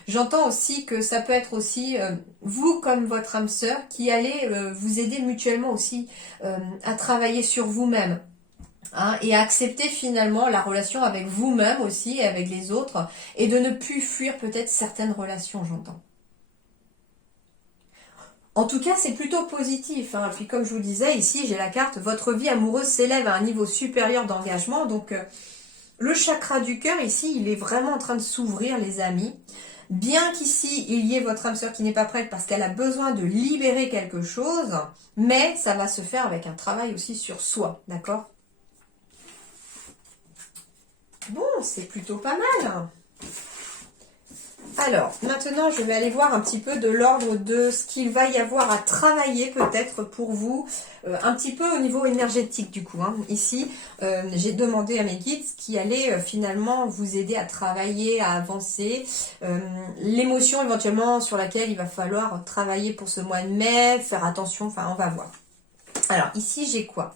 J'entends aussi que ça peut être aussi vous comme votre âme sœur qui allez vous aider mutuellement aussi à travailler sur vous-même. Hein, et à accepter finalement la relation avec vous-même aussi et avec les autres et de ne plus fuir peut-être certaines relations, j'entends. En tout cas, c'est plutôt positif, hein. Puis comme je vous disais, ici j'ai la carte, votre vie amoureuse s'élève à un niveau supérieur d'engagement, donc le chakra du cœur ici, il est vraiment en train de s'ouvrir les amis. Bien qu'ici, il y ait votre âme sœur qui n'est pas prête parce qu'elle a besoin de libérer quelque chose, mais ça va se faire avec un travail aussi sur soi, d'accord ? Bon, c'est plutôt pas mal. Alors, maintenant, je vais aller voir un petit peu de l'ordre de ce qu'il va y avoir à travailler peut-être pour vous, un petit peu au niveau énergétique du coup. Hein. Ici, j'ai demandé à mes guides qui allaient finalement vous aider à travailler, à avancer. L'émotion éventuellement sur laquelle il va falloir travailler pour ce mois de mai, faire attention, enfin on va voir. Alors, ici, j'ai quoi?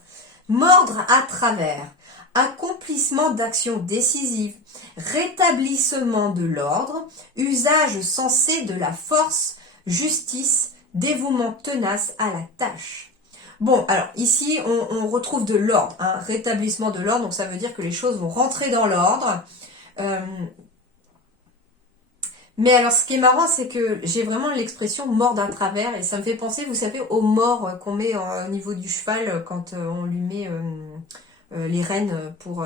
Mordre à travers, accomplissement d'actions décisives, rétablissement de l'ordre, usage sensé de la force, justice, dévouement tenace à la tâche. Bon, alors ici, on retrouve de l'ordre, hein, rétablissement de l'ordre, donc ça veut dire que les choses vont rentrer dans l'ordre. Mais alors, ce qui est marrant, c'est que j'ai vraiment l'expression mordre à travers, et ça me fait penser, vous savez, aux morts qu'on met au niveau du cheval quand on lui met les rênes pour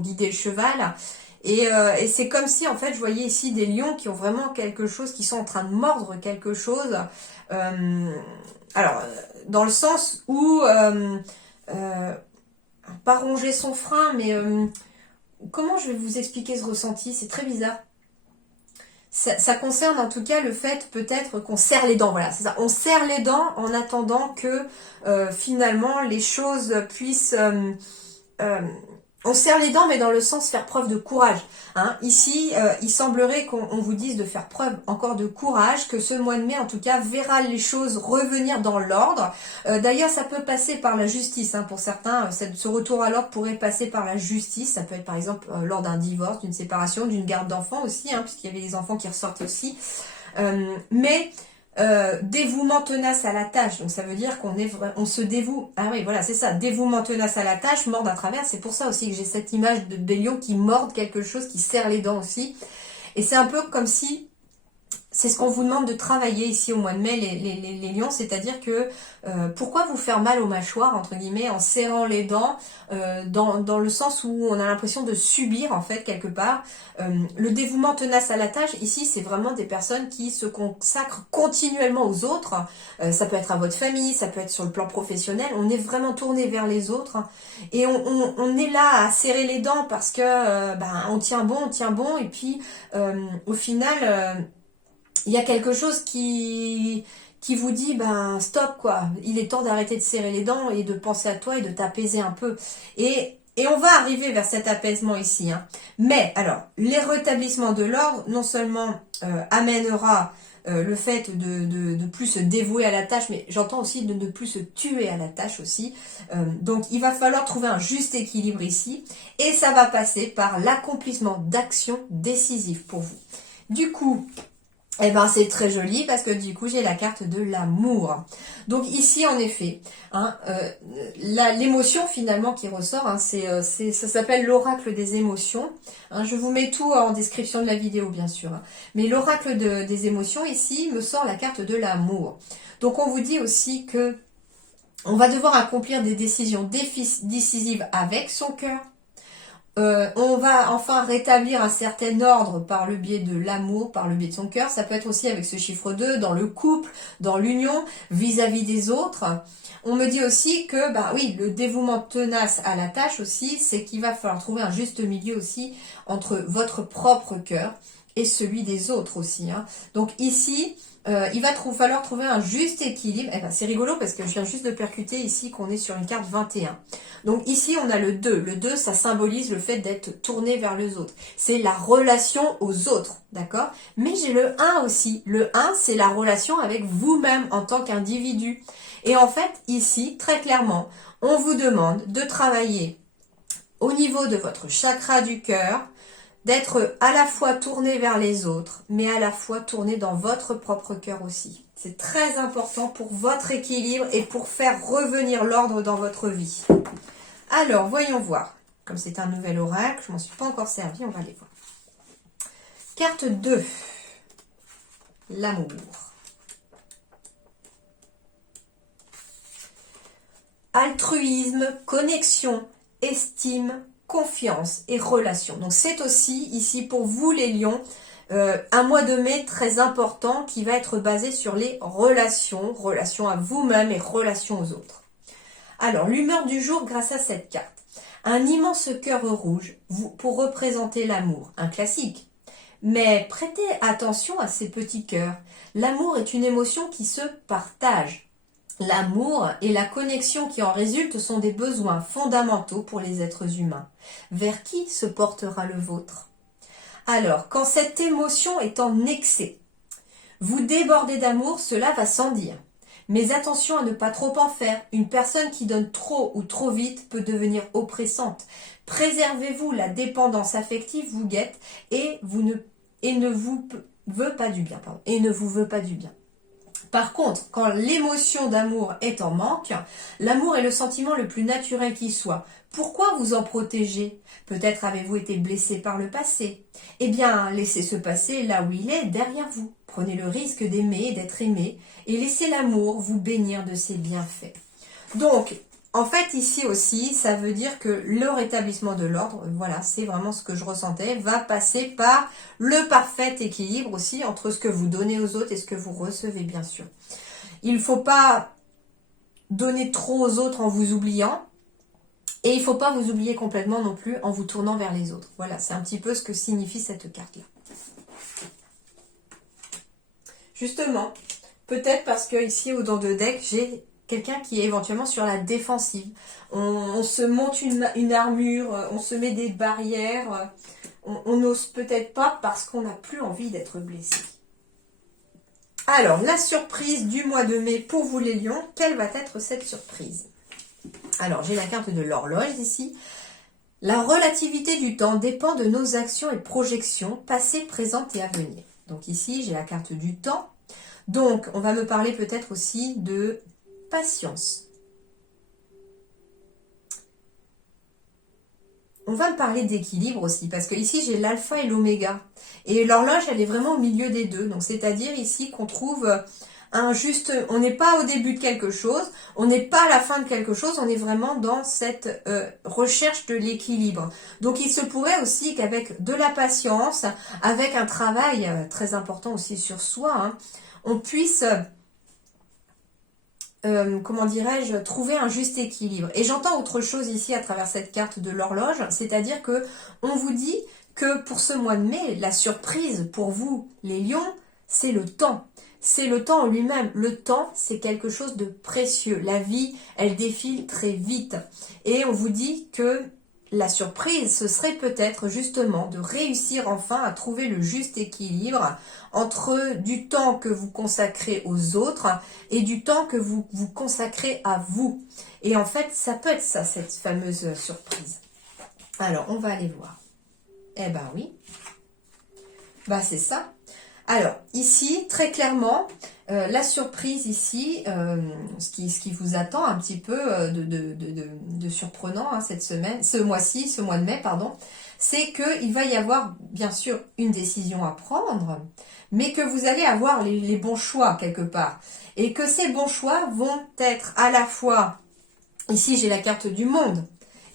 guider le cheval. Et c'est comme si, en fait, je voyais ici des lions qui ont vraiment quelque chose, qui sont en train de mordre quelque chose. Alors, dans le sens où, pas ronger son frein, mais comment je vais vous expliquer ce ressenti? C'est très bizarre. Ça concerne en tout cas le fait peut-être qu'on serre les dents, voilà, c'est ça. On serre les dents en attendant que finalement les choses puissent... on serre les dents mais dans le sens faire preuve de courage. Hein. Ici, il semblerait qu'on vous dise de faire preuve encore de courage, que ce mois de mai en tout cas verra les choses revenir dans l'ordre. D'ailleurs, ça peut passer par la justice. Hein, pour certains, ce retour à l'ordre pourrait passer par la justice. Ça peut être par exemple lors d'un divorce, d'une séparation, d'une garde d'enfants aussi, hein, puisqu'il y avait les enfants qui ressortent aussi. Dévouement tenace à la tâche, donc ça veut dire on se dévoue. Ah oui, voilà, c'est ça, dévouement tenace à la tâche, mordre à travers. C'est pour ça aussi que j'ai cette image des lions qui mordent quelque chose, qui serrent les dents aussi. Et c'est un peu comme si c'est ce qu'on vous demande de travailler ici au mois de mai, les lions, c'est-à-dire que pourquoi vous faire mal aux mâchoires, entre guillemets, en serrant les dents, dans le sens où on a l'impression de subir, en fait, quelque part. Le dévouement tenace à la tâche, ici, c'est vraiment des personnes qui se consacrent continuellement aux autres. Ça peut être à votre famille, ça peut être sur le plan professionnel. On est vraiment tourné vers les autres. Et on est là à serrer les dents parce que on tient bon, et puis au final... il y a quelque chose qui vous dit, stop quoi, il est temps d'arrêter de serrer les dents et de penser à toi et de t'apaiser un peu. Et on va arriver vers cet apaisement ici. Hein. Mais alors, les rétablissements de l'ordre, non seulement amènera le fait de plus se dévouer à la tâche, mais j'entends aussi de ne plus se tuer à la tâche aussi. Donc il va falloir trouver un juste équilibre ici. Et ça va passer par l'accomplissement d'actions décisives pour vous. Du coup... eh ben c'est très joli parce que du coup j'ai la carte de l'amour. Donc ici en effet, hein, l'émotion finalement qui ressort, hein, ça s'appelle l'oracle des émotions. Hein, je vous mets tout en description de la vidéo bien sûr. Hein. Mais l'oracle des émotions ici me sort la carte de l'amour. Donc on vous dit aussi que on va devoir accomplir des décisions décisives avec son cœur. On va enfin rétablir un certain ordre par le biais de l'amour, par le biais de son cœur. Ça peut être aussi avec ce chiffre 2, dans le couple, dans l'union, vis-à-vis des autres. On me dit aussi que, oui, le dévouement tenace à la tâche aussi, c'est qu'il va falloir trouver un juste milieu aussi entre votre propre cœur et celui des autres aussi. Hein. Donc ici... il va falloir trouver un juste équilibre. Eh ben, c'est rigolo parce que je viens juste de percuter ici qu'on est sur une carte 21. Donc ici, on a le 2. Le 2, ça symbolise le fait d'être tourné vers les autres. C'est la relation aux autres, d'accord? Mais j'ai le 1 aussi. Le 1, c'est la relation avec vous-même en tant qu'individu. Et en fait, ici, très clairement, on vous demande de travailler au niveau de votre chakra du cœur, d'être à la fois tourné vers les autres, mais à la fois tourné dans votre propre cœur aussi. C'est très important pour votre équilibre et pour faire revenir l'ordre dans votre vie. Alors, voyons voir. Comme c'est un nouvel oracle, je ne m'en suis pas encore servi, on va aller voir. Carte 2. L'amour. Altruisme, connexion, estime, confiance et relation. Donc c'est aussi ici pour vous les lions un mois de mai très important qui va être basé sur les relations, relations à vous-même et relations aux autres. Alors l'humeur du jour grâce à cette carte. Un immense cœur rouge pour représenter l'amour, un classique. Mais prêtez attention à ces petits cœurs. L'amour est une émotion qui se partage. L'amour et la connexion qui en résultent sont des besoins fondamentaux pour les êtres humains. Vers qui se portera le vôtre? Alors, quand cette émotion est en excès, vous débordez d'amour, cela va sans dire. Mais attention à ne pas trop en faire. Une personne qui donne trop ou trop vite peut devenir oppressante. Préservez-vous, la dépendance affective vous guette et ne vous veut pas du bien. Et ne vous veut pas du bien. Par contre, quand l'émotion d'amour est en manque, l'amour est le sentiment le plus naturel qui soit. Pourquoi vous en protéger? Peut-être avez-vous été blessé par le passé. Eh bien, laissez ce passé là où il est, derrière vous. Prenez le risque d'aimer et d'être aimé et laissez l'amour vous bénir de ses bienfaits. Donc, en fait, ici aussi, ça veut dire que le rétablissement de l'ordre, voilà, c'est vraiment ce que je ressentais, va passer par le parfait équilibre aussi entre ce que vous donnez aux autres et ce que vous recevez, bien sûr. Il ne faut pas donner trop aux autres en vous oubliant, et il ne faut pas vous oublier complètement non plus en vous tournant vers les autres. Voilà, c'est un petit peu ce que signifie cette carte-là. Justement, peut-être parce que ici, au dos de deck, j'ai quelqu'un qui est éventuellement sur la défensive. On se monte une armure, on se met des barrières, on n'ose peut-être pas parce qu'on n'a plus envie d'être blessé. Alors, la surprise du mois de mai pour vous les lions, quelle va être cette surprise? Alors, j'ai la carte de l'horloge ici. La relativité du temps dépend de nos actions et projections, passées, présentes et à venir. Donc ici, j'ai la carte du temps. Donc, on va me parler peut-être aussi de patience. On va me parler d'équilibre aussi, parce que ici, j'ai l'alpha et l'oméga. Et l'horloge, elle est vraiment au milieu des deux. Donc, c'est-à-dire ici qu'on trouve un juste... On n'est pas au début de quelque chose, on n'est pas à la fin de quelque chose, on est vraiment dans cette recherche de l'équilibre. Donc, il se pourrait aussi qu'avec de la patience, avec un travail très important aussi sur soi, on puisse... comment dirais-je, trouver un juste équilibre. Et j'entends autre chose ici à travers cette carte de l'horloge, c'est-à-dire que on vous dit que pour ce mois de mai, la surprise pour vous, les lions, c'est le temps. C'est le temps en lui-même. Le temps, c'est quelque chose de précieux. La vie, elle défile très vite. Et on vous dit que la surprise, ce serait peut-être justement de réussir enfin à trouver le juste équilibre entre du temps que vous consacrez aux autres et du temps que vous vous consacrez à vous. Et en fait, ça peut être ça, cette fameuse surprise. Alors, on va aller voir. Eh ben oui. Bah, c'est ça. Alors, ici, très clairement, la surprise ici, ce qui vous attend un petit peu de surprenant cette semaine, ce mois-ci, ce mois de mai, pardon, c'est qu'il va y avoir, bien sûr, une décision à prendre, mais que vous allez avoir les bons choix quelque part. Et que ces bons choix vont être à la fois, ici j'ai la carte du monde,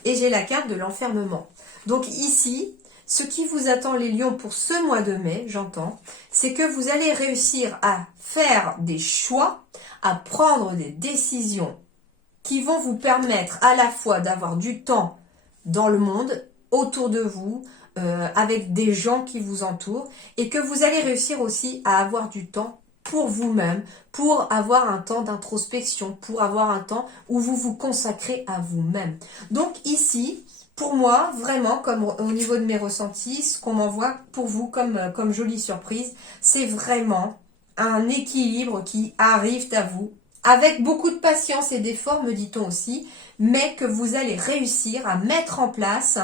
et j'ai la carte de l'enfermement. Donc ici... Ce qui vous attend les lions pour ce mois de mai, j'entends, c'est que vous allez réussir à faire des choix, à prendre des décisions qui vont vous permettre à la fois d'avoir du temps dans le monde, autour de vous, avec des gens qui vous entourent, et que vous allez réussir aussi à avoir du temps pour vous-même, pour avoir un temps d'introspection, pour avoir un temps où vous vous consacrez à vous-même. Donc ici... Pour moi, vraiment, comme au niveau de mes ressentis, ce qu'on m'envoie pour vous comme jolie surprise, c'est vraiment un équilibre qui arrive à vous, avec beaucoup de patience et d'efforts, me dit-on aussi, mais que vous allez réussir à mettre en place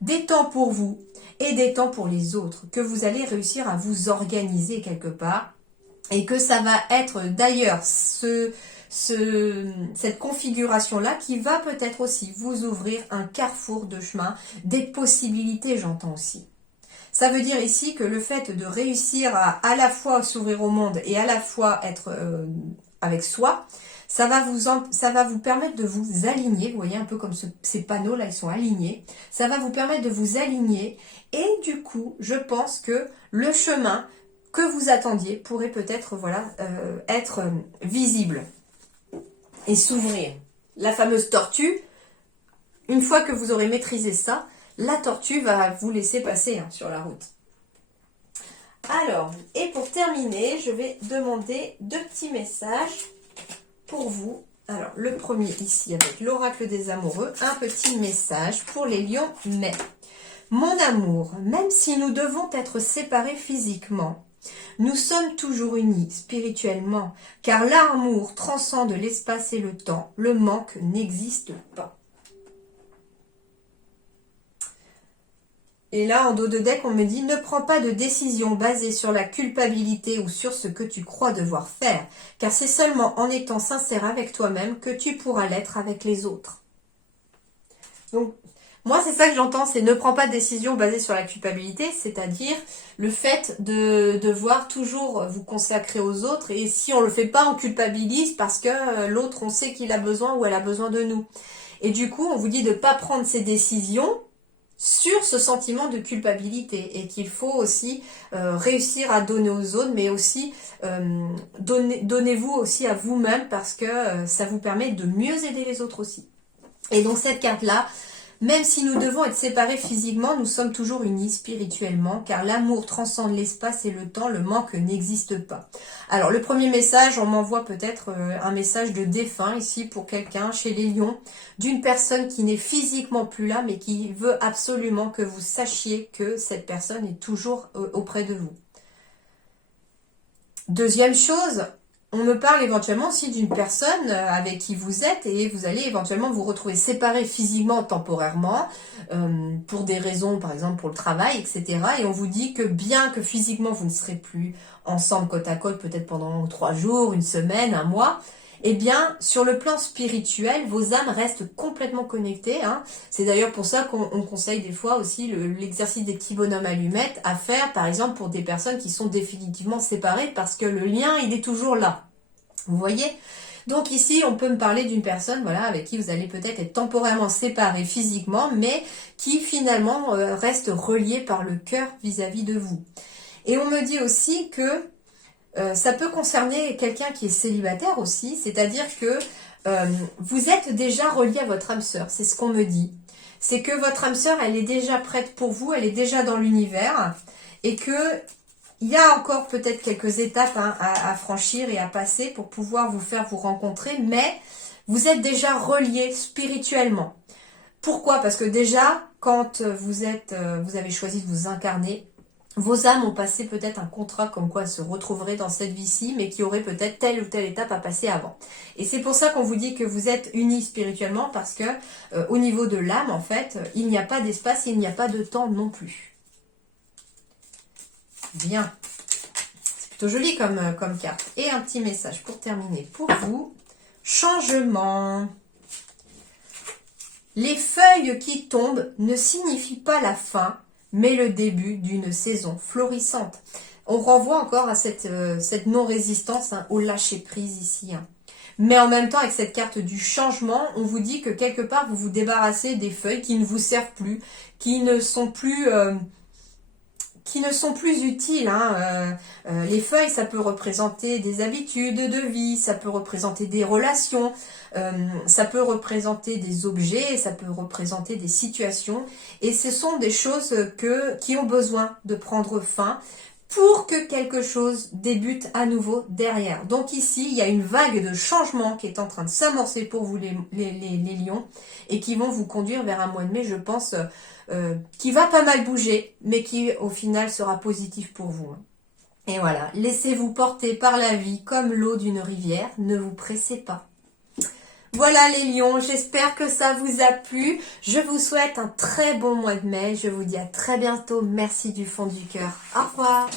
des temps pour vous et des temps pour les autres, que vous allez réussir à vous organiser quelque part, et que ça va être d'ailleurs cette configuration-là qui va peut-être aussi vous ouvrir un carrefour de chemin, des possibilités, j'entends aussi. Ça veut dire ici que le fait de réussir à la fois s'ouvrir au monde et à la fois être avec soi, ça va vous permettre de vous aligner. Vous voyez un peu comme ces panneaux-là, ils sont alignés. Ça va vous permettre de vous aligner et du coup, je pense que le chemin que vous attendiez pourrait peut-être être visible et s'ouvrir. La fameuse tortue, une fois que vous aurez maîtrisé ça, la tortue va vous laisser passer sur la route. Alors, et pour terminer, je vais demander 2 petits messages pour vous. Alors, le premier ici avec l'oracle des amoureux, un petit message pour les lions mai. Mon amour, même si nous devons être séparés physiquement, Nous sommes toujours unis spirituellement, car l'amour transcende l'espace et le temps. Le manque n'existe pas. Et là, en dos de deck, on me dit « Ne prends pas de décision basée sur la culpabilité ou sur ce que tu crois devoir faire, car c'est seulement en étant sincère avec toi-même que tu pourras l'être avec les autres. » Donc, moi, c'est ça que j'entends, c'est « Ne prends pas de décision basée sur la culpabilité », c'est-à-dire le fait de devoir toujours vous consacrer aux autres, et si on le fait pas, on culpabilise parce que l'autre, on sait qu'il a besoin ou elle a besoin de nous. Et du coup, on vous dit de ne pas prendre ces décisions sur ce sentiment de culpabilité et qu'il faut aussi réussir à donner aux autres, mais aussi donnez-vous aussi à vous-même parce que ça vous permet de mieux aider les autres aussi. Et donc cette carte-là, même si nous devons être séparés physiquement, nous sommes toujours unis spirituellement, car l'amour transcende l'espace et le temps, le manque n'existe pas. Alors le premier message, on m'envoie peut-être un message de défunt ici pour quelqu'un chez les lions, d'une personne qui n'est physiquement plus là, mais qui veut absolument que vous sachiez que cette personne est toujours auprès de vous. Deuxième chose, on me parle éventuellement aussi d'une personne avec qui vous êtes et vous allez éventuellement vous retrouver séparés physiquement, temporairement, pour des raisons, par exemple pour le travail, etc. Et on vous dit que bien que physiquement vous ne serez plus ensemble côte à côte, peut-être pendant 3 jours, 1 semaine, 1 mois, eh bien, sur le plan spirituel, vos âmes restent complètement connectées. Hein. C'est d'ailleurs pour ça qu'on conseille des fois aussi l'exercice des petits bonhommes allumettes à faire, par exemple, pour des personnes qui sont définitivement séparées, parce que le lien, il est toujours là. Vous voyez ? Donc ici, on peut me parler d'une personne voilà, avec qui vous allez peut-être être temporairement séparés physiquement, mais qui finalement reste relié par le cœur vis-à-vis de vous. Et on me dit aussi que ça peut concerner quelqu'un qui est célibataire aussi, c'est-à-dire que vous êtes déjà relié à votre âme sœur, c'est ce qu'on me dit. C'est que votre âme sœur, elle est déjà prête pour vous, elle est déjà dans l'univers, et que il y a encore peut-être quelques étapes à franchir et à passer pour pouvoir vous faire vous rencontrer, mais vous êtes déjà reliés spirituellement. Pourquoi ? Parce que déjà, quand vous avez choisi de vous incarner, vos âmes ont passé peut-être un contrat comme quoi elles se retrouveraient dans cette vie-ci, mais qui aurait peut-être telle ou telle étape à passer avant. Et c'est pour ça qu'on vous dit que vous êtes unis spirituellement, parce que au niveau de l'âme, en fait, il n'y a pas d'espace et il n'y a pas de temps non plus. Bien. C'est plutôt joli comme carte. Et un petit message pour terminer pour vous. Changement. Les feuilles qui tombent ne signifient pas la fin, mais le début d'une saison florissante. On renvoie encore à cette non-résistance, hein, au lâcher-prise ici. Hein. Mais en même temps, avec cette carte du changement, on vous dit que quelque part, vous vous débarrassez des feuilles qui ne vous servent plus, qui ne sont plus utiles. Hein. Les feuilles, ça peut représenter des habitudes de vie, ça peut représenter des relations, ça peut représenter des objets, ça peut représenter des situations. Et ce sont des choses qui ont besoin de prendre fin pour que quelque chose débute à nouveau derrière. Donc ici, il y a une vague de changement qui est en train de s'amorcer pour vous les lions et qui vont vous conduire vers un mois de mai, je pense, qui va pas mal bouger, mais qui au final sera positif pour vous. Et voilà, laissez-vous porter par la vie comme l'eau d'une rivière, ne vous pressez pas. Voilà les lions, j'espère que ça vous a plu. Je vous souhaite un très bon mois de mai. Je vous dis à très bientôt. Merci du fond du cœur. Au revoir.